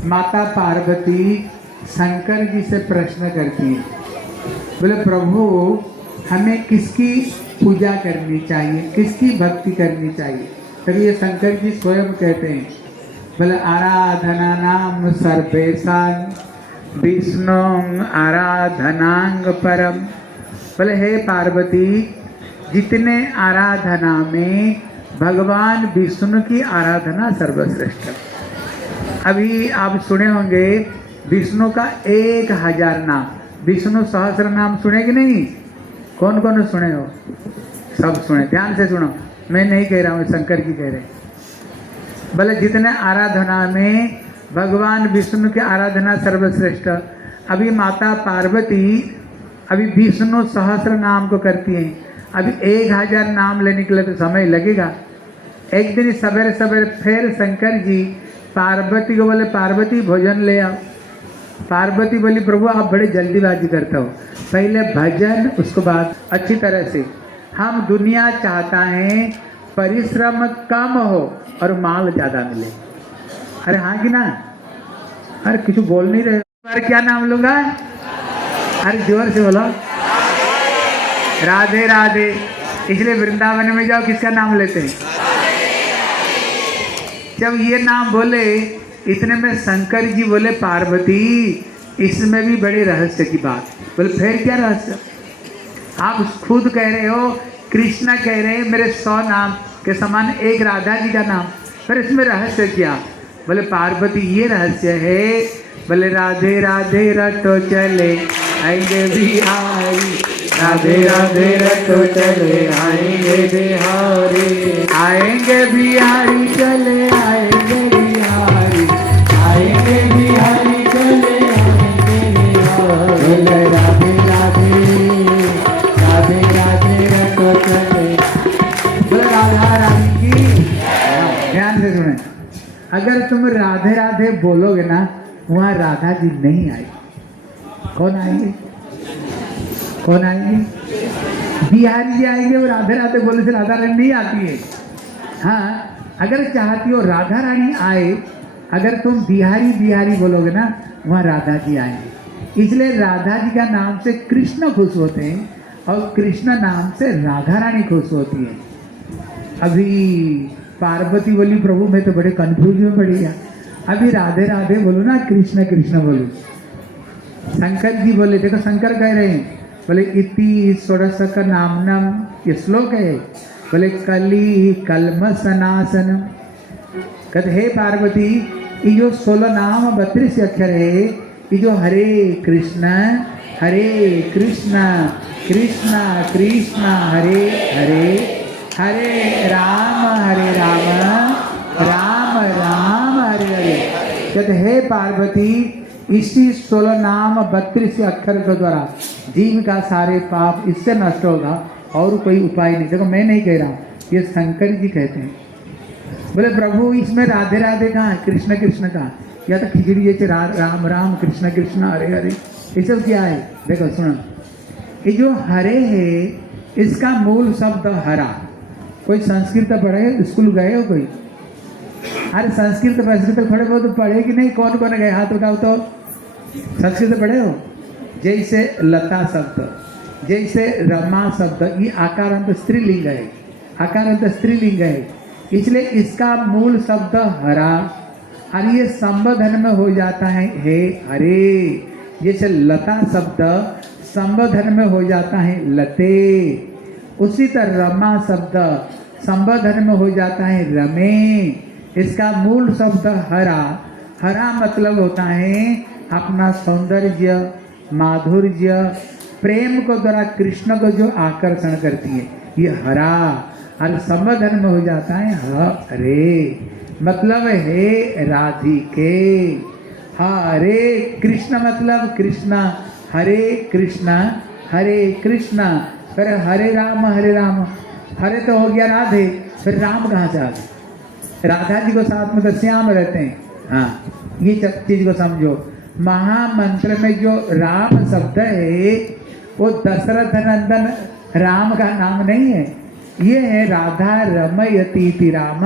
माता पार्वती शंकर जी से प्रश्न करती है, बोले प्रभु हमें किसकी पूजा करनी चाहिए, किसकी भक्ति करनी चाहिए। तभी ये शंकर जी स्वयं कहते हैं, बोले आराधना नाम सर्वेशान विष्णु आराधनांग परम। बोले हे पार्वती, जितने आराधना में भगवान विष्णु की आराधना सर्वश्रेष्ठ। अभी आप सुने होंगे विष्णु का 1000 नाम, विष्णु सहस्र नाम सुने कि नहीं? कौन कौन सुने हो? सब सुने, ध्यान से सुनो, मैं नहीं कह रहा हूँ, शंकर जी कह रहे हैं। बोले जितने आराधना में भगवान विष्णु की आराधना सर्वश्रेष्ठ। अभी माता पार्वती अभी विष्णु सहस्र नाम को करती हैं, अभी 1000 नाम लेने के लिए तो समय लगेगा। एक दिन सवेरे सवेरे फिर शंकर जी पार्वती को बोले पार्वती भोजन ले आओ। पार्वती बोली प्रभु आप बड़ी जल्दीबाजी करते हो, पहले भजन उसके बाद अच्छी तरह से। हम दुनिया चाहता है परिश्रम कम हो और माल ज्यादा मिले। अरे हाँ कि ना? अरे कुछ बोल नहीं रहे। अरे क्या नाम लूंगा? अरे जोर से बोलो, राधे राधे। इसलिए वृंदावन में जाओ, किसका नाम लेते हैं? जब ये नाम बोले, इतने में शंकर जी बोले पार्वती इसमें भी बड़े रहस्य की बात। बोले फिर क्या रहस्य? आप खुद कह रहे हो, कृष्णा कह रहे हैं मेरे 100 नाम के समान एक राधा जी का नाम, फिर इसमें रहस्य क्या? बोले पार्वती ये रहस्य है। बोले राधे राधे रटो चले आएंगे बिहारी, राधे राधे रटो चले आएंगे बिहारी, आएंगे बिहारी चले आएंगे बिहारी, आएंगे बिहारी चले आएंगे बिहारी। बोले राधे राधे राधे अगर तुम राधे राधे बोलोगे ना, वहां राधा जी नहीं आएगी। कौन आएंगे? कौन आएंगे? बिहारी जी आएंगे। वो राधे राधे बोले से राधा रानी नहीं आती है। हाँ, अगर चाहती हो राधा रानी आए, अगर तुम बिहारी बिहारी बोलोगे ना, वहाँ राधा जी आएंगे। इसलिए राधा जी का नाम से कृष्ण खुश होते हैं और कृष्ण नाम से राधा रानी खुश होती है। अभी पार्वती बोली प्रभु मैं तो बड़े कंफ्यूज में पड़ी गया, अभी राधे राधे बोलो ना, कृष्ण कृष्ण बोलो। शंकर जी बोले, देखो शंकर कह रहे हैं, बोले इति षोडशक नामनम, ये श्लोक है। बोले कली कलमसनासनम, कहते हे पार्वती, ये जो 16 नाम 32 अक्षर है, ये जो हरे कृष्ण कृष्ण कृष्ण हरे हरे, हरे राम राम राम हरे हरे। कहते हे पार्वती, इसी 16 नाम 32 अक्षर के द्वारा जीव का सारे पाप इससे नष्ट होगा, और कोई उपाय नहीं। देखो मैं नहीं कह रहा हूँ, ये शंकर जी कहते हैं। बोले प्रभु इसमें राधे राधे कहाँ है, कृष्ण कृष्ण कहाँ? या तो खिचड़ी जैसे राम राम कृष्ण कृष्ण हरे हरे, ये सब क्या है? देखो सुनो, ये जो हरे है इसका मूल शब्द हरा। कोई संस्कृत पढ़े, स्कूल गए हो कोई? अरे संस्कृत पढ़े हो तो पढ़े कि नहीं? कौन कौन गए हाथ उठाओ तो। संस्कृत पढ़े हो? जैसे लता शब्द, जैसे रमा शब्द, ये आकारांत स्त्रीलिंग है, आकारांत स्त्रीलिंग है, इसलिए इसका मूल शब्द हरा, और ये संबोधन में हो जाता है हे हरे। जैसे लता शब्द संबोधन में हो जाता है लते, उसी तरह रमा शब्द संबोधन में हो जाता है रमे। इसका मूल शब्द हरा, हरा मतलब होता है अपना सौंदर्य, माधुर्य, प्रेम को द्वारा कृष्ण को जो आकर्षण करती है, ये हरा। और संबोधन में हो जाता है हरे, मतलब हे राधिके। हरे कृष्ण मतलब कृष्ण, हरे कृष्ण फिर हरे राम, हरे तो हो गया राधे, फिर राम कहाँ से आ गए? राधा जी को साथ में तो श्याम रहते हैं। हाँ, ये चीज को समझो। महामंत्र में जो राम शब्द है वो दशरथ नंदन राम का नाम नहीं है, ये है राधा रमयती राम।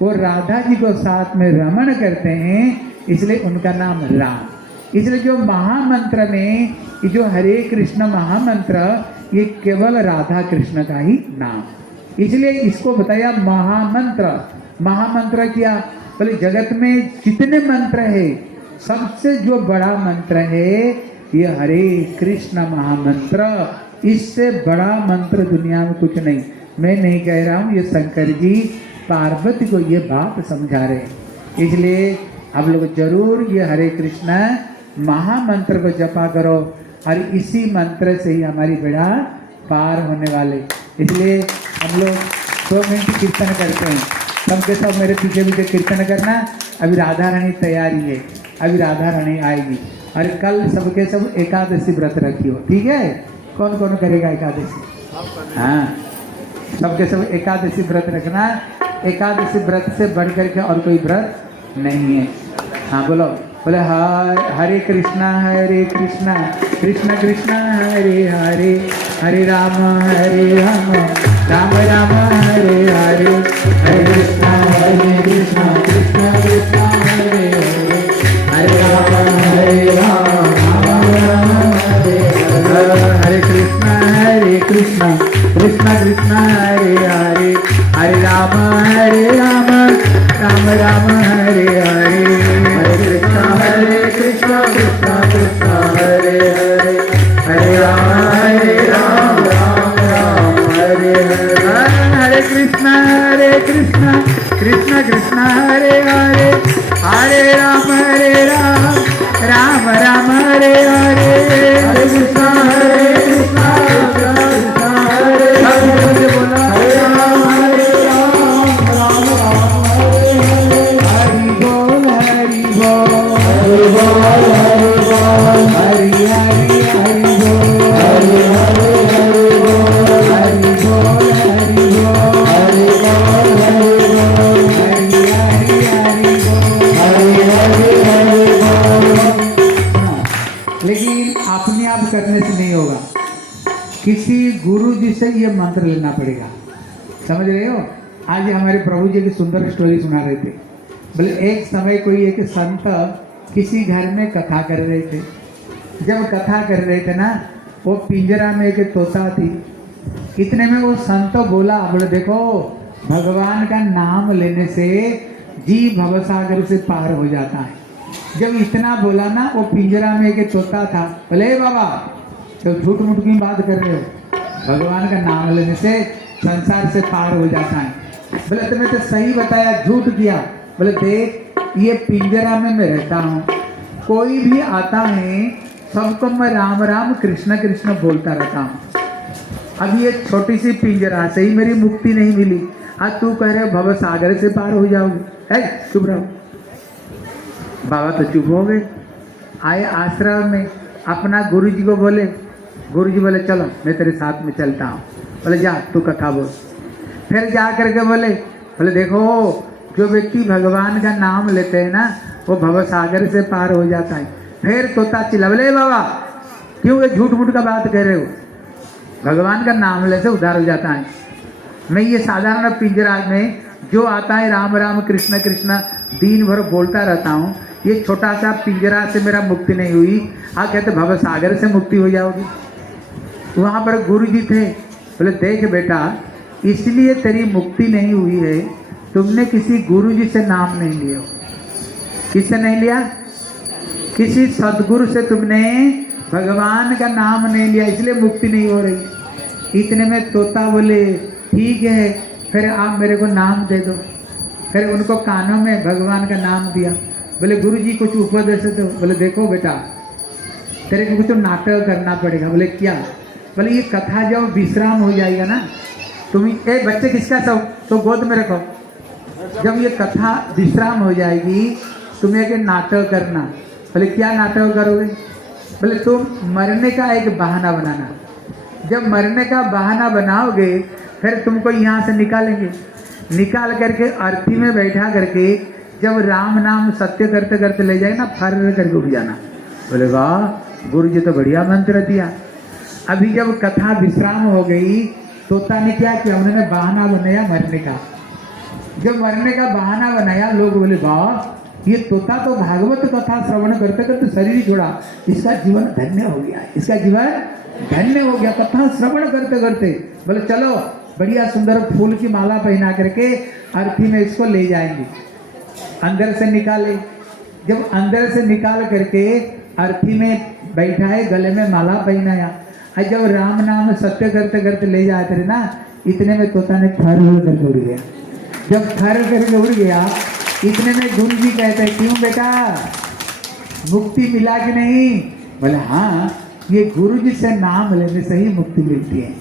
वो राधा जी को साथ में रमण करते हैं, इसलिए उनका नाम राम। इसलिए जो महामंत्र में ये जो हरे कृष्ण महामंत्र, ये केवल राधा कृष्ण का ही नाम, इसलिए इसको बताया महामंत्र। महामंत्र क्या? बोले जगत में जितने मंत्र है सबसे जो बड़ा मंत्र है ये हरे कृष्ण महामंत्र। इससे बड़ा मंत्र दुनिया में कुछ नहीं। मैं नहीं कह रहा हूँ, ये शंकर जी पार्वती को ये बात समझा रहे हैं। इसलिए आप लोग जरूर ये हरे कृष्ण महामंत्र को जपा करो, और इसी मंत्र से ही हमारी बेड़ा पार होने वाले। इसलिए हम लोग 2 मिनट कीर्तन करते हैं, सबके सब मेरे पीछे पीछे कीर्तन करना। अभी राधा रानी तैयारी है, अभी राधा रानी आएगी। और कल सबके सब एकादशी व्रत रखियो, ठीक है? कौन कौन करेगा एकादशी? हाँ, सबके सब एकादशी व्रत रखना। एकादशी व्रत से बढ़ करके और कोई व्रत नहीं है। हाँ बोलो, बोले हरे कृष्णा कृष्ण कृष्ण हरे हरे, हरे राम राम राम हरे हरे, हरे कृष्णा कृष्ण कृष्ण हरे हरे, हरे राम राम राम हरे हरे, हरे कृष्ण कृष्ण कृष्ण हरे हरे, हरे राम राम राम हरे हरे, हरे कृष्ण कृष्ण कृष्ण हरे हरे, हरे राम राम राम हरे हरे, हरे कृष्ण कृष्ण कृष्ण हरे हरे, हरे राम राम राम हरे हरे, हरे कृष्ण कृष्ण कृष्ण हरे हरे, बोला हरे राम राम राम हरे हरे, हरि बोल हरि बोल हरि बोल हरि बोल, हरि हरि हरि बोल, हरि हरि हरि बोल, हरि बोल हरि बोल, हरि बोल हरि बोल, हरि हरि हरि किसी गुरु जी से ये मंत्र लेना पड़ेगा। समझ रहे हो? आज हमारे प्रभु जी की सुंदर स्टोरी सुना रहे थे। बोले एक समय कोई एक संत किसी घर में कथा कर रहे थे। जब कथा कर रहे थे ना, वो पिंजरा में एक तोता थी। इतने में वो संत बोला, बोले देखो भगवान का नाम लेने से जीव भवसागर से पार हो जाता है। जब इतना बोला ना, वो पिंजरा में एक तोता था। बोले बाबा तो झूठ मूठ की बात कर रहे हो, भगवान का नाम लेने से संसार से पार हो जाता है। बोले तुम्हें तो सही बताया, झूठ किया। बोले देख ये पिंजरा में मैं रहता हूँ, कोई भी आता है सबको मैं राम राम कृष्ण कृष्ण बोलता रहता हूँ। अब ये छोटी सी पिंजरा से ही मेरी मुक्ति नहीं मिली, आज तू कह रहे भव सागर से पार हो जाओगे। है चुप रहो। बाबा तो चुप हो गए। आए आश्रम में, अपना गुरु जी को बोले। गुरु जी बोले चलो मैं तेरे साथ में चलता हूँ। बोले जा तू कथा बोल। फिर जा करके बोले देखो जो व्यक्ति भगवान का नाम लेते हैं ना, वो भव सागर से पार हो जाता है। फिर तोता चिल्ला, बोले बाबा क्यों ये झूठ मूठ का बात कह रहे हो, भगवान का नाम ले से उद्धार हो जाता है। मैं ये साधारण पिंजरा में जो आता है राम राम कृष्ण कृष्ण दिन भर बोलता रहता हूँ, ये छोटा सा पिंजरा से मेरा मुक्ति नहीं हुई, आप कहते भव सागर से मुक्ति हो जाओगी। वहाँ पर गुरु जी थे। बोले देख बेटा, इसलिए तेरी मुक्ति नहीं हुई है, तुमने किसी गुरु जी से नाम नहीं लिया। किससे नहीं लिया? किसी सदगुरु से तुमने भगवान का नाम नहीं लिया, इसलिए मुक्ति नहीं हो रही। इतने में तोता बोले ठीक है, फिर आप मेरे को नाम दे दो। फिर उनको कानों में भगवान का नाम दिया। बोले गुरु जी कुछ उपदेश दो। बोले देखो बेटा तेरे को कुछ नाटक करना पड़ेगा। बोले क्या? बोले ये कथा जब विश्राम हो जाएगा ना, तुम एक बच्चे किसका सब तो गोद में रखो। जब ये कथा विश्राम हो जाएगी तुम एक नाटक करना। बोले क्या नाटक करोगे? बोले तुम मरने का एक बहाना बनाना। जब मरने का बहाना बनाओगे फिर तुमको यहाँ से निकालेंगे, निकाल करके अर्थी में बैठा करके जब राम नाम सत्य करते करते ले जाए ना, फर करके उठ जाना। बोले वाह गुरु जी तो बढ़िया मंत्र दिया। अभी जब कथा विश्राम हो गई, तोता ने क्या किया, उन्होंने बहाना बनाया मरने का। जब मरने का बहाना बनाया, लोग बोले वाह ये तोता तो भागवत कथा श्रवण करते करते शरीर ही छोड़ा, इसका जीवन धन्य हो गया, इसका जीवन धन्य हो गया कथा श्रवण करते करते। बोले चलो बढ़िया सुंदर फूल की माला पहना करके अर्थी में इसको ले जाएंगे। अंदर से निकाले, जब अंदर से निकाल करके अर्थी में बैठाए, गले में माला पहनाया, और जब राम नाम सत्य करते करते ले जाते थे ना, इतने में तोता ने फर करके उड़ गया। जब फर करके उड़ गया, इतने में गुरु जी कहते हैं क्यों बेटा मुक्ति मिला कि नहीं? बोले हाँ, ये गुरु जी से नाम लेने से ही मुक्ति मिलती है।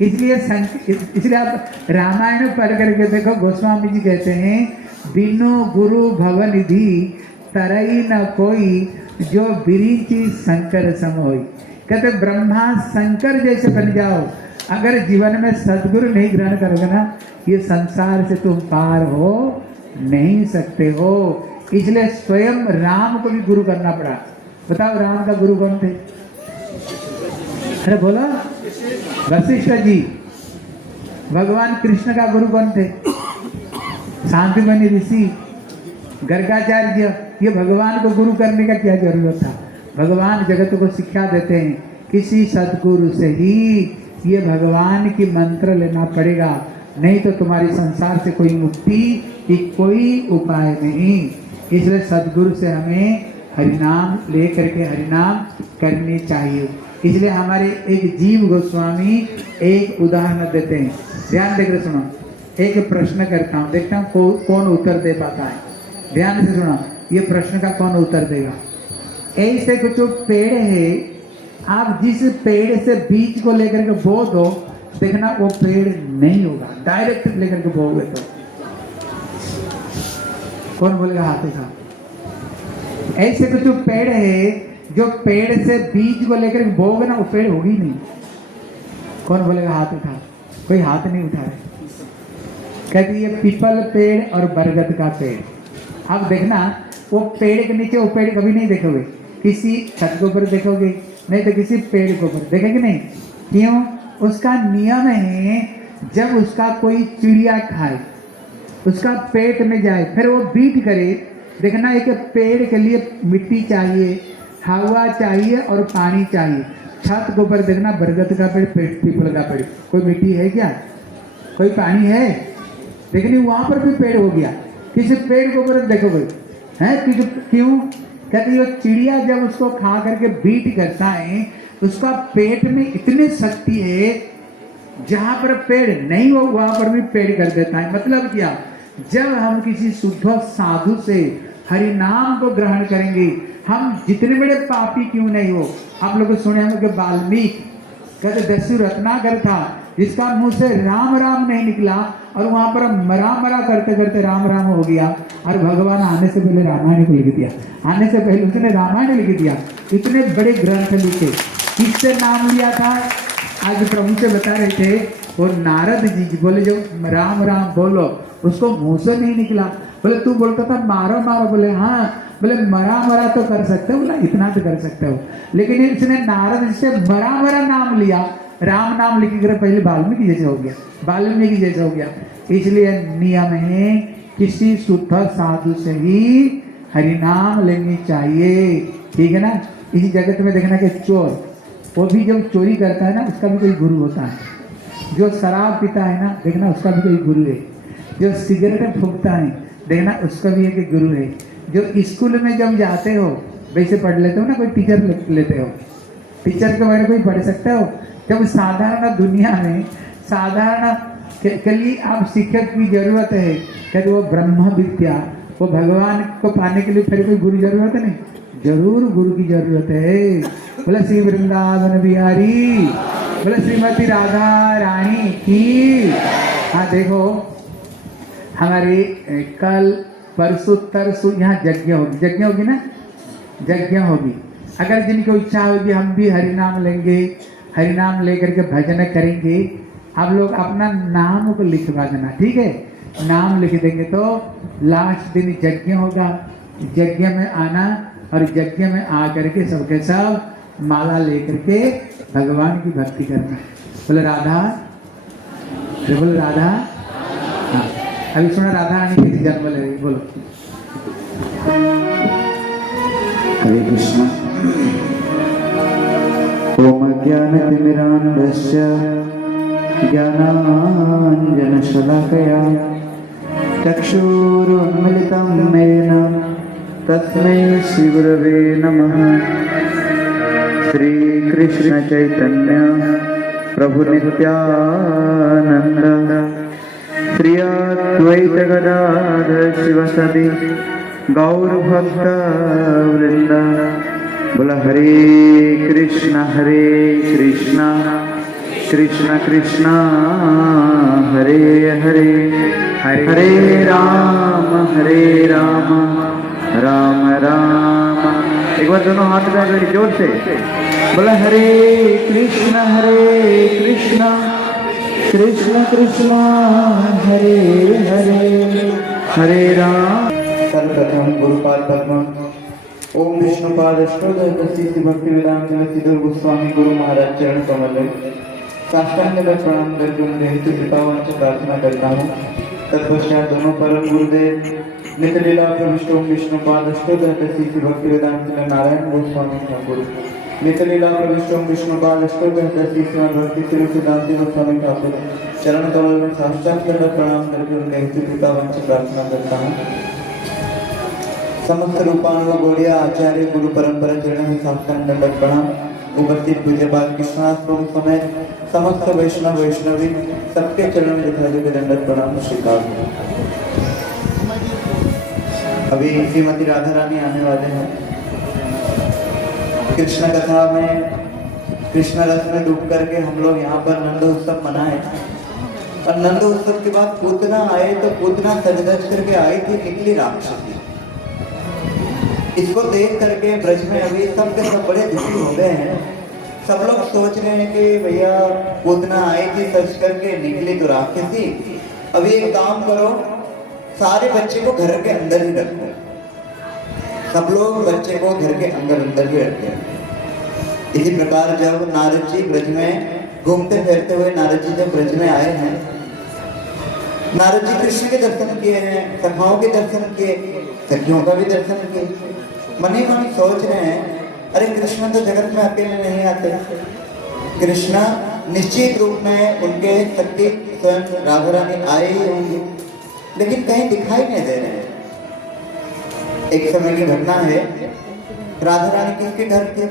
इसलिए आप रामायण पढ़ करके देखो, गोस्वामी जी कहते हैं बिनु गुरु भवनिधि तरई न कोई, जो बिरिंची शंकर सम होई। कहते ब्रह्मा शंकर जैसे बन जाओ, अगर जीवन में सदगुरु नहीं ग्रहण करोगे ना, ये संसार से तुम पार हो नहीं सकते हो। इसलिए स्वयं राम को भी गुरु करना पड़ा। बताओ राम का गुरु कौन थे? अरे बोला वशिष्ठ जी। भगवान कृष्ण का गुरु कौन थे? शांतिमणि ऋषि, गर्गाचार्य। ये भगवान को गुरु करने का क्या जरूरत था? भगवान जगत को शिक्षा देते हैं किसी सदगुरु से ही ये भगवान की मंत्र लेना पड़ेगा, नहीं तो तुम्हारी संसार से कोई मुक्ति की कोई उपाय नहीं। इसलिए सदगुरु से हमें हरिनाम ले करके हरिनाम करनी चाहिए। इसलिए हमारे एक जीव गोस्वामी एक उदाहरण देते हैं, ध्यान देकर सुनो। एक प्रश्न करता हूँ, देखता हूँ कौन उत्तर दे पाता है। ध्यान से सुनो, ये प्रश्न का कौन उत्तर देगा। ऐसे कुछ पेड़ है, आप जिस पेड़ से बीज को लेकर के बो दो, देखना वो पेड़ नहीं होगा। डायरेक्ट लेकर के बोगे तो कौन बोलेगा? हाथ उठा। ऐसे कुछ पेड़ है जो पेड़ से बीज को लेकर के बोगे ना, वो पेड़ होगी नहीं। कौन बोलेगा? हाथ उठा। कोई हाथ नहीं उठा रहे। कहती ये पीपल पेड़ और बरगद का पेड़। आप देखना वो पेड़ के नीचे वो पेड़ कभी नहीं देखोगे, किसी छत के ऊपर देखोगे, नहीं तो किसी पेड़ के ऊपर देखेंगे नहीं। क्यों? उसका नियम है, जब उसका कोई चिड़िया खाए, उसका पेट में जाए, फिर वो बीट करे, देखना एक पेड़ के लिए मिट्टी चाहिए, हवा चाहिए और पानी चाहिए। छत के ऊपर देखना बरगद का पेड़, पीपल का पेड़, कोई मिट्टी है क्या? कोई पानी है? लेकिन वहां पर भी पेड़ हो गया, किसी पेड़ के ऊपर देखो कोई है? क्यों? कहते वो चिड़िया जब उसको खा करके बीट करता है, उसका पेट में इतनी शक्ति है, जहां पर पेड़ नहीं हो वहां पर भी पेड़ कर देता है। मतलब क्या? जब हम किसी शुद्ध साधु से हरि नाम को ग्रहण करेंगे, हम जितने बड़े पापी क्यों नहीं हो। आप लोग सुने होंगे कि वाल्मीकि कहते दस्यु रत्नाकर था, जिसका मुंह से राम राम नहीं निकला और वहां पर मरा मरा करते करते राम राम हो गया, और भगवान आने से पहले रामायण को लिख दिया, आने से पहले उसने रामायण लिख दिया। इतने बड़े ग्रंथ लिखे, किससे नाम लिया था? आज प्रभु से बता रहे थे, वो नारद जी बोले जो राम राम बोलो, उसको मुंह से नहीं निकला। बोले तू बोलता था मारो मारो, बोले हाँ, बोले मरा मरा तो कर सकते हो, बोला इतना तो कर सकते हो, लेकिन इसने नारद से मरा मरा नाम लिया, राम नाम लिख कर पहले वाल्मीकि जैसे हो गया, वाल्मीकि जैसे हो गया। इसलिए नियम है, किसी शुद्ध साधु से ही हरि नाम लेनी चाहिए, ठीक है ना। इसी जगत में देखना कि चोर, वो भी जब चोरी करता है ना, उसका भी कोई गुरु होता है। जो शराब पीता है ना, देखना उसका भी कोई गुरु है। जो सिगरेट फूकता है, देखना उसका भी एक गुरु है। जो स्कूल में जब जाते हो, वैसे पढ़ लेते हो ना, कोई टीचर लेते हो, टीचर के बारे में कोई पढ़ सकते हो। जब साधारण दुनिया में साधारण के लिए आप शिक्षक की जरूरत है, कहते वो ब्रह्म विद्या, वो भगवान को पाने के लिए फिर कोई गुरु जरूरत नहीं, जरूर गुरु की जरूरत है। बोले श्री वृंदावन बिहारी, बोले श्रीमती राधा रानी की। हाँ देखो, हमारे कल परसों तरसों यहाँ यज्ञ होगी ना, यज्ञ होगी। अगर जिनको इच्छा होगी हम भी हरि नाम लेंगे, हरि नाम लेकर के भजन करेंगे, आप लोग अपना नाम को लिखवा देना, ठीक है। नाम लिख देंगे तो लास्ट दिन यज्ञ होगा, यज्ञ में आना और यज्ञ में आकर के सबके सब माला लेकर के भगवान की भक्ति करना। बोले राधा, बोले राधा। हाँ अभी सुना राधा रानी कैसी जन्म ले रही, बोलो। हरे कृष्ण। ओम ज्ञानतिमिरान्धस्य ज्ञानाञ्जनशलाकया चक्षुरुन्मिलितं येन तस्मै श्रीगुरवे नमः। श्रीकृष्ण चैतन्य प्रभु नित्यानंद श्री अद्वैत गदाधर शिवसदि गौर भक्त वृंद। बोला हरे कृष्ण कृष्ण कृष्ण हरे हरे, हरे राम राम राम। एक बार दोनों हाथ उठा कर जोर से बोला हरे कृष्ण कृष्ण कृष्ण हरे हरे, हरे राम। सर्वप्रथम गुरुपाद पद्म ओम विष्णुपाद अष्टोदय श्री भक्ति वेदांत सिद्धर गोस्वामी गुरु महाराज चरण कमल साष्टांग प्रणाम करके उनके हेतु कृपावान से प्रार्थना करता हूँ। तत्पश्चात दोनों परम गुरुदेव नित्य लीला प्रविष्ट ओम विष्णुपाद अष्टोदय श्री भक्ति वेदांत नारायण गोस्वामी ठाकुर नित्य लीला प्रविष्ट ओम विष्णुपाद अष्टोदय श्री भक्ति श्री सिद्धांत गोस्वामी ठाकुर चरण कमल में साष्टांग प्रणाम करके उनके हेतु कृपावान से प्रार्थना करता हूँ। समस्त रूपाणु गौड़िया आचार्य गुरु परंपरा चरण साष्टांग दंडक प्रणाम। उपस्थित पूज्यपाद कृष्णदास प्रभु समेत समस्त वैष्णवी सबके चरण में दंडक प्रणाम स्वीकार। अभी श्रीमती राधा रानी आने वाले हैं। कृष्ण कथा में कृष्ण रस में डूब करके हम लोग यहाँ पर नंद उत्सव मनाए, और नंद उत्सव के बाद पूतना आए तो पूतना सजदज करके आई थी, निकली राक्षसी। इसको देख करके ब्रज में अभी सब के सब बड़े दुखी हो गए हैं। सब लोग सोच रहे हैं कि भैया पूतना आई थी सच करके निकली तो राक्षसी, अभी एक काम करो सारे बच्चे को घर के अंदर ही रखो। सब लोग बच्चे को घर के अंदर ही रखते हैं। इसी प्रकार जब नारद जी ब्रज में घूमते फिरते हुए नारद जी जब ब्रज में आए हैं, नारद जी कृष्ण के दर्शन किए हैं, सखाओं के दर्शन किए, सखियों का भी दर्शन किए। मन ही मन सोच रहे हैं, अरे कृष्ण तो जगत में अकेले नहीं आते, कृष्ण निश्चित रूप में उनके शक्ति स्वयं राधा रानी आए ही होंगे, लेकिन कहीं दिखाई नहीं दे रहे हैं। एक समय की घटना है, राधा रानी किसके घर थे?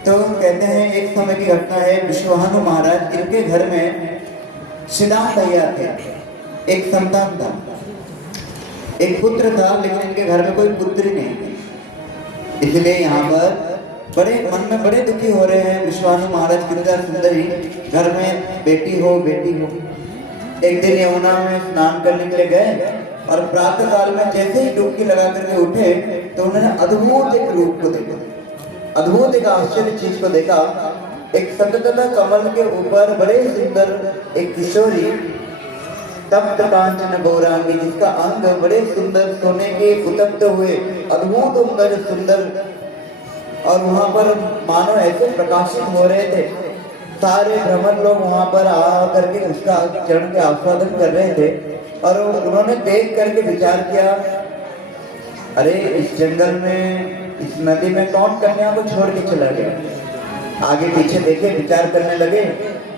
तो कहते हैं एक समय की घटना है, विश्वानु महाराज इनके घर में सिद्धांत तैयार थे, एक संतान था, एक पुत्र था, लेकिन इनके घर में कोई पुत्री नहीं थी। इसलिए यहाँ पर बड़े मन में बड़े दुखी हो रहे हैं। विश्वानु महाराज गिरिजा सुंदरी घर में बेटी हो बेटी हो। एक दिन यमुना में स्नान करने के लिए गए और प्रातः काल में जैसे ही डुबकी लगा करके उठे तो उन्होंने अद्भुत एक रूप को देखा, अद्भुत एक आश्चर्य चीज को देखा। एक सततला कमल के ऊपर बड़े सुंदर एक किशोरी तप्त कांचन गौरांगी, जिसका अंग बड़े सुंदर सोने के उत्तप्त हुए अद्भुत उम्र सुंदर, और वहां पर मानो ऐसे प्रकाशित हो रहे थे। सारे भ्रमर लोग वहां पर आ करके उसका चरण के आस्वादन कर रहे थे और उन्होंने देख करके विचार किया, अरे इस जंगल में, इस नदी में कौन कन्या को छोड़ के चला गया। आगे पीछे देखे, विचार करने लगे,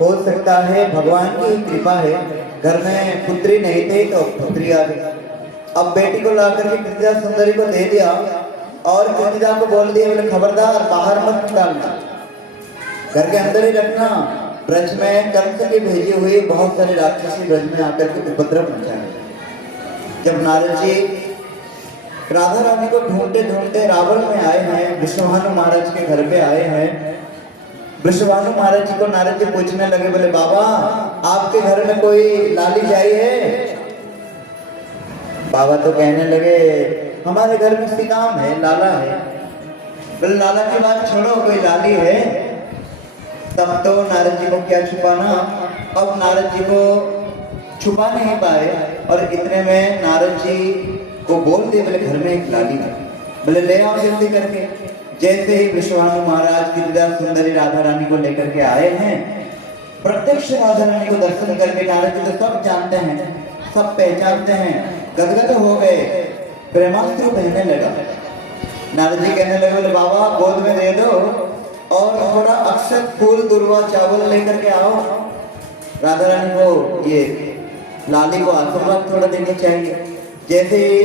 हो सकता है भगवान की कृपा है, घर में पुत्री नहीं थी तो पुत्री आ गई। अब बेटी को ला करके गिरिजा सुंदरी को दे दिया और गिरिजा को बोल दिया, बोले खबरदार बाहर मत निकालना, घर के अंदर ही रखना। ब्रज में कंस के भेजे हुए बहुत सारे राक्षसी ब्रज में आकर के उपद्रव मचाए। जब नारद जी राधा रानी को ढूंढते ढूंढते रावण में आए हैं, विश्वानु महाराज के घर पे आए हैं, विश्वानु महाराज जी को नारद जी पूछने लगे, बोले बाबा आपके घर में कोई लाली जाई है? बाबा तो कहने लगे, हमारे घर में श्रीराम है, लाला है। बोले लाला की बात छोड़ो, कोई लाली है? तब तो नारद जी को क्या छुपाना, अब नारद जी को छुपा नहीं पाए और इतने में नारद जी को बोल दिए, बोले घर में एक लाली है, बोले ले आओ जल्दी करके। जैसे ही विश्वानु महाराज गिरिजा सुंदरी राधा रानी को लेकर के आए हैं, प्रत्यक्ष राधा रानी को दर्शन करके नारद जी तो सब जानते हैं, सब पहचानते हैं, गदगद हो गए, प्रेमास्त्र बहने लगा। नारद जी कहने लगे, बोले बाबा गोद में दे दो और थोड़ा अक्षत फूल दुर्वा चावल लेकर के आओ, राधा रानी को ये लाली को आशीर्वाद थोड़ा देनी चाहिए। जैसे ही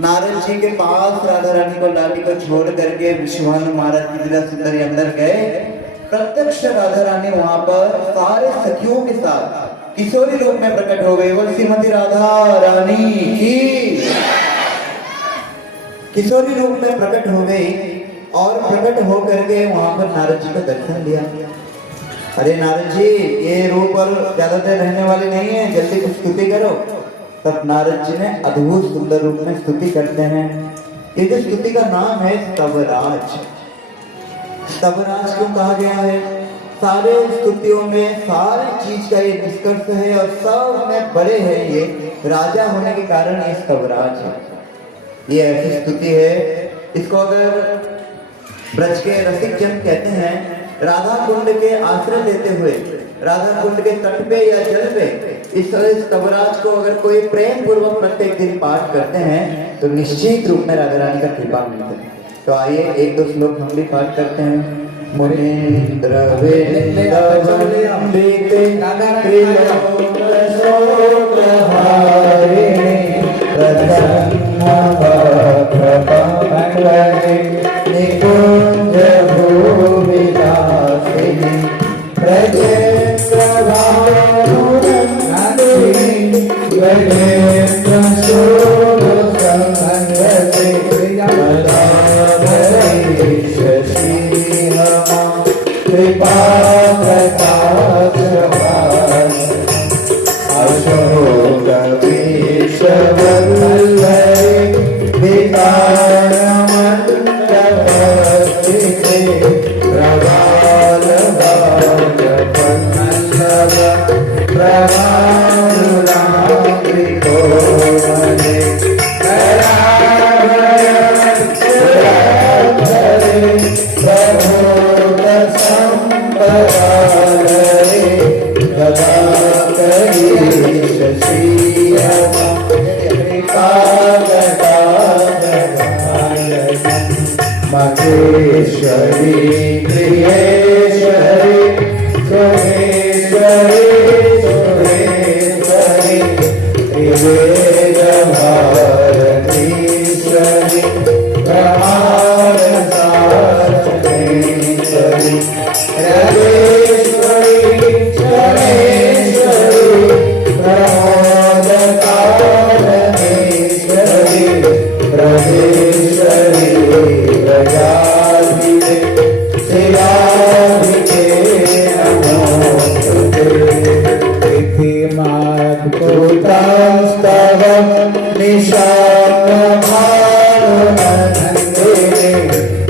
नारद जी के पास राधा रानी को लाली को छोड़ करके विश्वानु महाराज गिरिजा सुंदरी अंदर गए, प्रत्यक्ष राधा रानी वहां पर सारे सखियों के साथ किशोरी रूप में प्रकट हो गई। बोल श्रीमती राधा रानी की। किशोरी रूप में प्रकट हो गई और प्रकट हो करके वहां पर नारद जी को दर्शन दिया। अरे नारद जी ये रूप पर ज्यादा देर रहने वाली नहीं है, जल्दी कुछ स्तुति करो। तब नारद जी ने अद्भुत सुंदर रूप में स्तुति करते हैं। ये जो स्तुति का नाम है स्तवराज। स्तवराज क्यों कहा गया है? सारे स्तुतियों में सारी चीज का ये निष्कर्ष है और सब में बड़े हैं, ये राजा होने के कारण ये स्तवराज है। ये ऐसी स्तुति है, इसको अगर ब्रज के रसिक जन कहते हैं, राधा कुंड के आश्रय लेते हुए राधा कुंड के तट पे या जल पे इस स्तवराज को अगर कोई प्रेम पूर्वक प्रत्येक दिन पाठ करते हैं तो निश्चित रूप में राधा रानी का कृपा मिलता है। तो आइए एक दो श्लोक हम भी पाठ करते हैं। मुनीन्द्र वेंद्रवंदिते त्रिलोक शोकहारिणे प्रसन्न भक्तमंगले निकुंज भूविलासिनी प्रजेन्द्रभानुनन्दिनी गजेन्द्र शोभसमन्वते मदाधरीश श्रीरमा कृपाकटाक्षपाल अशोकवीशवल्लभे विकारमण्डपस्थिते प्रभालभाजपल्लभ प्रभानुरात्रिकोमले प्रभोदसंपदाल सुरेश्वरी त्रिवेद भारतीश्वरी ब्रह्मांड सारणेश्वरी रवेश्वरी शनेश्वरी प्रमोद कारणेश्वरी ब्रह्मेश्वरी प्रजापति शिवाधिके नमोस्तुते कृतिमाद्भुतस्तव निशाम्यभानुनन्दिने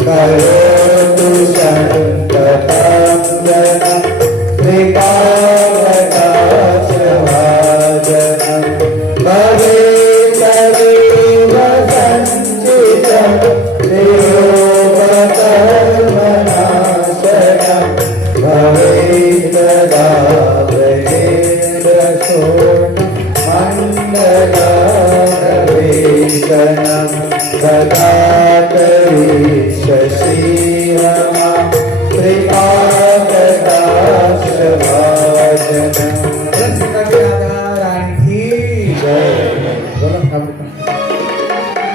करोतु सन्ततं जनः कृपाकटाक्षभाजनं भवेत्तदेव सञ्चितं त्रियोगकर्मनाशनं भवेत्तदा मण्डलावेशनं ददातरि शशिरमा कृपाकटाक्षभाजनं रानी की जय। बोलो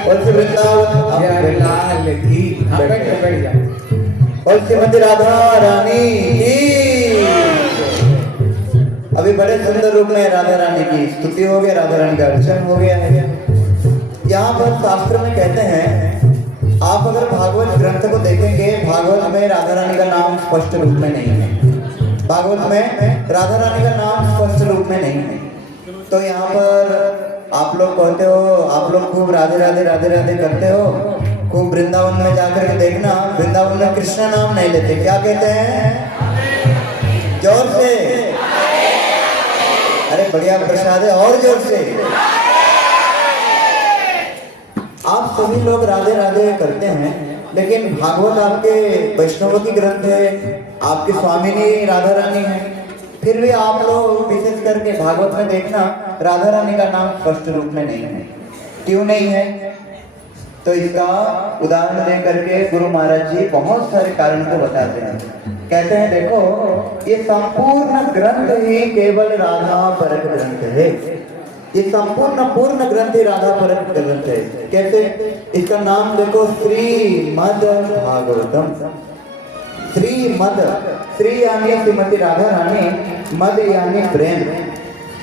और वृंदावन यार लाल की बैठ जा। और श्रीमती राधा रानी की। अभी बड़े सुंदर रूप में राधा रानी की स्तुति हो गया, राधा रानी का अर्चन हो गया है। यहाँ पर शास्त्र में कहते हैं, आप अगर भागवत ग्रंथ को देखेंगे, भागवत में राधा रानी का नाम स्पष्ट रूप में नहीं है। भागवत में राधा रानी का नाम स्पष्ट रूप में नहीं है। तो यहाँ पर आप लोग कहते हो, आप लोग खूब राधे राधे राधे राधे करते हो, खूब वृंदावन में जाकर के देखना, वृंदावन में कृष्ण नाम नहीं लेते। क्या कहते हैं? जोर से, अरे बढ़िया प्रसाद है, और जोर से। आप सभी लोग राधे राधे करते हैं, लेकिन भागवत आपके वैष्णव की ग्रंथ है, आपकी स्वामिनी राधा रानी है, फिर भी आप लोग विशेष करके भागवत में देखना राधा रानी का नाम स्पष्ट रूप में नहीं है। क्यों नहीं है? तो इसका उदाहरण दे करके गुरु महाराज जी बहुत सारे कारण को बताते हैं। कहते हैं देखो, ये संपूर्ण ग्रंथ ही केवल राधा परक ग्रंथ है। ये पूर्ण ग्रंथ ही राधा परक ग्रंथ है। कैसे? इसका नाम देखो, श्रीमद् भागवतम। श्रीमद्, श्री यानी श्रीमती राधा रानी, मद यानी प्रेम।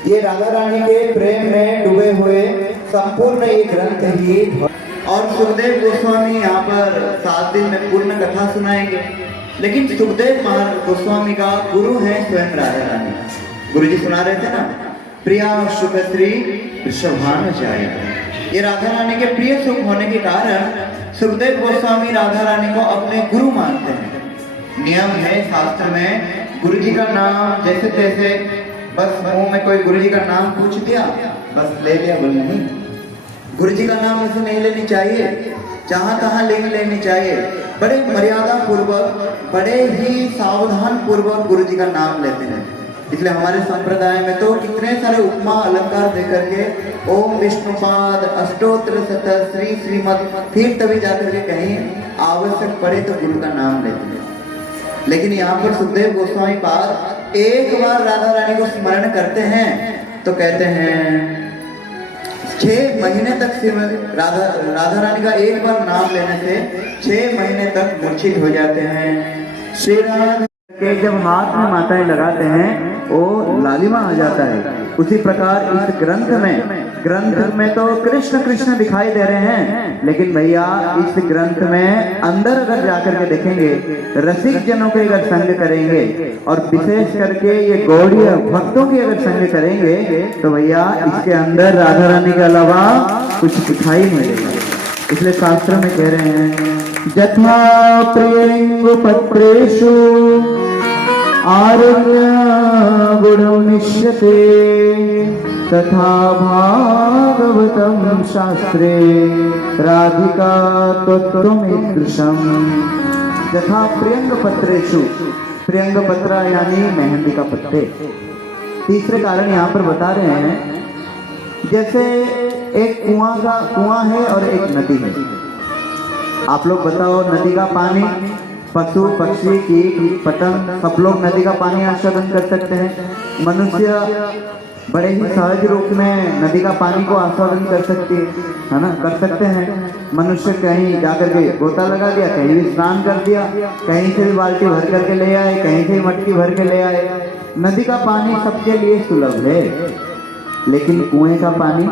ये राधा रानी के प्रेम में डूबे हुए संपूर्ण ये ग्रंथ ही। और सुखदेव गोस्वामी यहाँ पर 7 दिन में पूर्ण कथा सुनाएंगे। लेकिन सुखदेव गोस्वामी का गुरु है स्वयं राधा रानी। गुरु जी सुना रहे थे ना, प्रिया सुखश्री वृषभान जाए। ये राधा रानी के प्रिय सुख होने के कारण सुखदेव गोस्वामी राधा रानी को अपने गुरु मानते हैं। नियम है शास्त्र में, गुरु जी का नाम जैसे तैसे बस मुंह में कोई गुरु जी का नाम पूछ दिया, बस ले लिया, बोल नहीं। गुरु जी का नाम ऐसे नहीं लेनी चाहिए, जहां तहां लेनी चाहिए। बड़े मर्यादा पूर्वक, बड़े ही सावधान पूर्वक गुरु जी का नाम लेते हैं। इसलिए हमारे संप्रदाय में तो कितने सारे उपमा अलंकार देकर के ओम विष्णुपाद अष्टोत्र शत श्री श्रीमद, फिर तभी जाकर के कहीं आवश्यक पड़े तो गुरु का नाम लेते हैं। लेकिन यहाँ पर सुखदेव गोस्वामी पाद एक बार राधा रानी को स्मरण करते हैं तो कहते हैं 6 महीने तक राधा रानी का एक बार नाम लेने से 6 महीने तक मूर्छित हो जाते हैं। श्री राधा के जब हाथ में माताएं लगाते हैं वो लालिमा आ जाता है। उसी प्रकार इस ग्रंथ में तो कृष्ण कृष्ण दिखाई दे रहे हैं, लेकिन भैया इस ग्रंथ में अंदर अगर जाकर के देखेंगे, रसिक जनों के अगर संग करेंगे और विशेष करके ये गौड़ीय भक्तों की अगर संग करेंगे तो भैया इसके अंदर राधा रानी के अलावा कुछ दिखाई नहीं देगा। इसलिए शास्त्र में कह रहे हैं, जथा प्रियंगपत्रेषु आरण्य गुणमिष्यते तथा भागवतम शास्त्रे राधिका तत्त्वमीदृशम्। यथा प्रियंगपत्रेषु, प्रियंगपत्र यानी मेहंदी का पत्ते। तीसरे कारण यहाँ पर बता रहे हैं, जैसे एक कुआं है और एक नदी है। आप लोग बताओ, नदी का पानी पशु पक्षी कीट पतंग सब लोग नदी का पानी आस्वादन कर सकते हैं। मनुष्य बड़े ही सहज रूप में नदी का पानी को आस्वादन कर सकती है ना, कर सकते हैं। मनुष्य कहीं जाकर के गोता लगा दिया, कहीं भी स्नान कर दिया, कहीं से भी बाल्टी भर करके ले आए, कहीं से भी मटकी भर के ले आए। नदी का पानी सबके लिए सुलभ है, लेकिन कुएं का पानी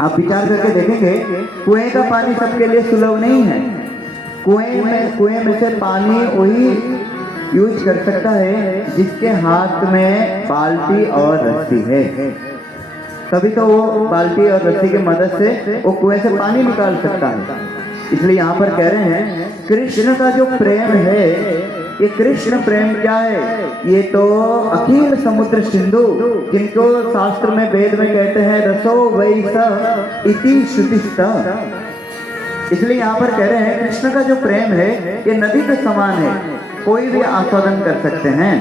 आप विचार करके देखेंगे, कुएं का पानी सबके लिए सुलभ नहीं है। कुएं में से पानी वही यूज कर सकता है जिसके हाथ में बाल्टी और रस्सी है, तभी तो वो बाल्टी और रस्सी की मदद से वो कुएं से पानी निकाल सकता है। इसलिए यहाँ पर कह रहे हैं कृष्ण का जो प्रेम है, ये कृष्ण प्रेम क्या है? ये तो अखिल समुद्र सिंधु, जिनको शास्त्र में वेद में कहते हैं रसो वै स इति श्रुतिस्तः। इसलिए यहाँ पर कह रहे हैं कृष्ण का जो प्रेम है ये नदी के समान है, कोई भी आस्वादन कर सकते हैं।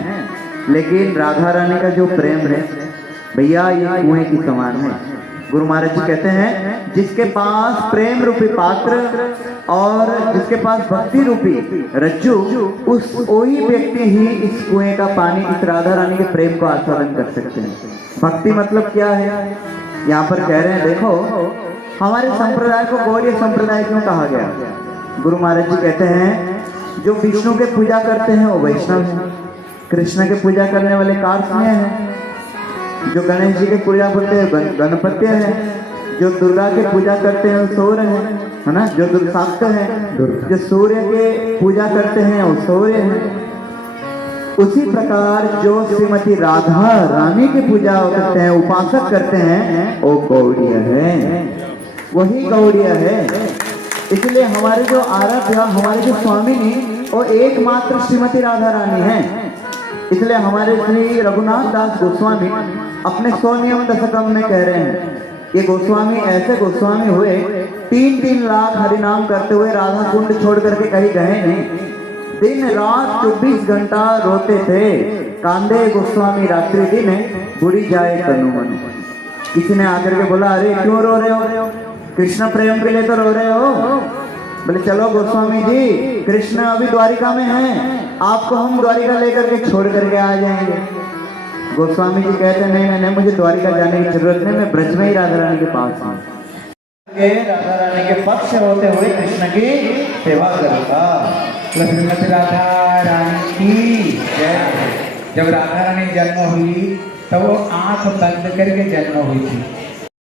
लेकिन राधा रानी का जो प्रेम है भैया ये कुएं की समान है। गुरु महाराज जी कहते हैं जिसके पास प्रेम रूपी पात्र और जिसके पास भक्ति रूपी रज्जु, उस वही व्यक्ति ही इस कुएं का पानी, इस राधा रानी के प्रेम को आस्वादन कर सकते हैं। भक्ति मतलब क्या है? यहाँ पर कह रहे हैं देखो हमारे संप्रदाय को गौड़ीय संप्रदाय क्यों कहा गया? गुरु महाराज जी कहते हैं जो विष्णु के पूजा करते हैं वो वैष्णव है, कृष्ण के पूजा करने वाले कार्ष्ण्य हैं, जो गणेश जी के पूजा करते हैं गणपत्य है, जो दुर्गा के पूजा करते हैं वो सौर्य है ना, जो दुर्गाक्त है, जो सूर्य के पूजा करते हैं वो सौर्य है। उसी प्रकार जो श्रीमती राधा रानी की पूजा करते हैं, उपासक करते हैं, वो गौड़ीय है, वही गौड़ीय है। इसलिए हमारे जो आराध्य, हमारे जो स्वामिनी वो एकमात्र श्रीमती राधा रानी है। इसलिए हमारे श्री रघुनाथ दास गोस्वामी अपने 100 नियम दशकम में कह रहे हैं, ये गोस्वामी ऐसे गोस्वामी हुए 3-3 लाख हरिनाम करते हुए राधा कुंड छोड़ करके कहीं गए नहीं, दिन रात 24 घंटा रोते थे। कांदे गोस्वामी रात्रि दिन बुरी जाए तनु मन। किसी ने आकर के बोला अरे क्यों रो रहे हो? कृष्ण प्रेम के लिए तो रो रहे हो। बोले चलो गोस्वामी जी कृष्ण अभी द्वारिका में हैं, आपको हम द्वारिका लेकर के छोड़ करके आ जाएंगे। गोस्वामी जी कहते नहीं, मुझे द्वारिका जाने की जरूरत नहीं, मैं ब्रज में ही राधा रानी के पास हूँ। राधा रानी के पक्ष होते हुए कृष्ण की सेवा करूंगा। श्रीमती राधा रानी की जय। जब राधा रानी जन्म हुई तब वो आंख बंद करके जन्म हुई थी।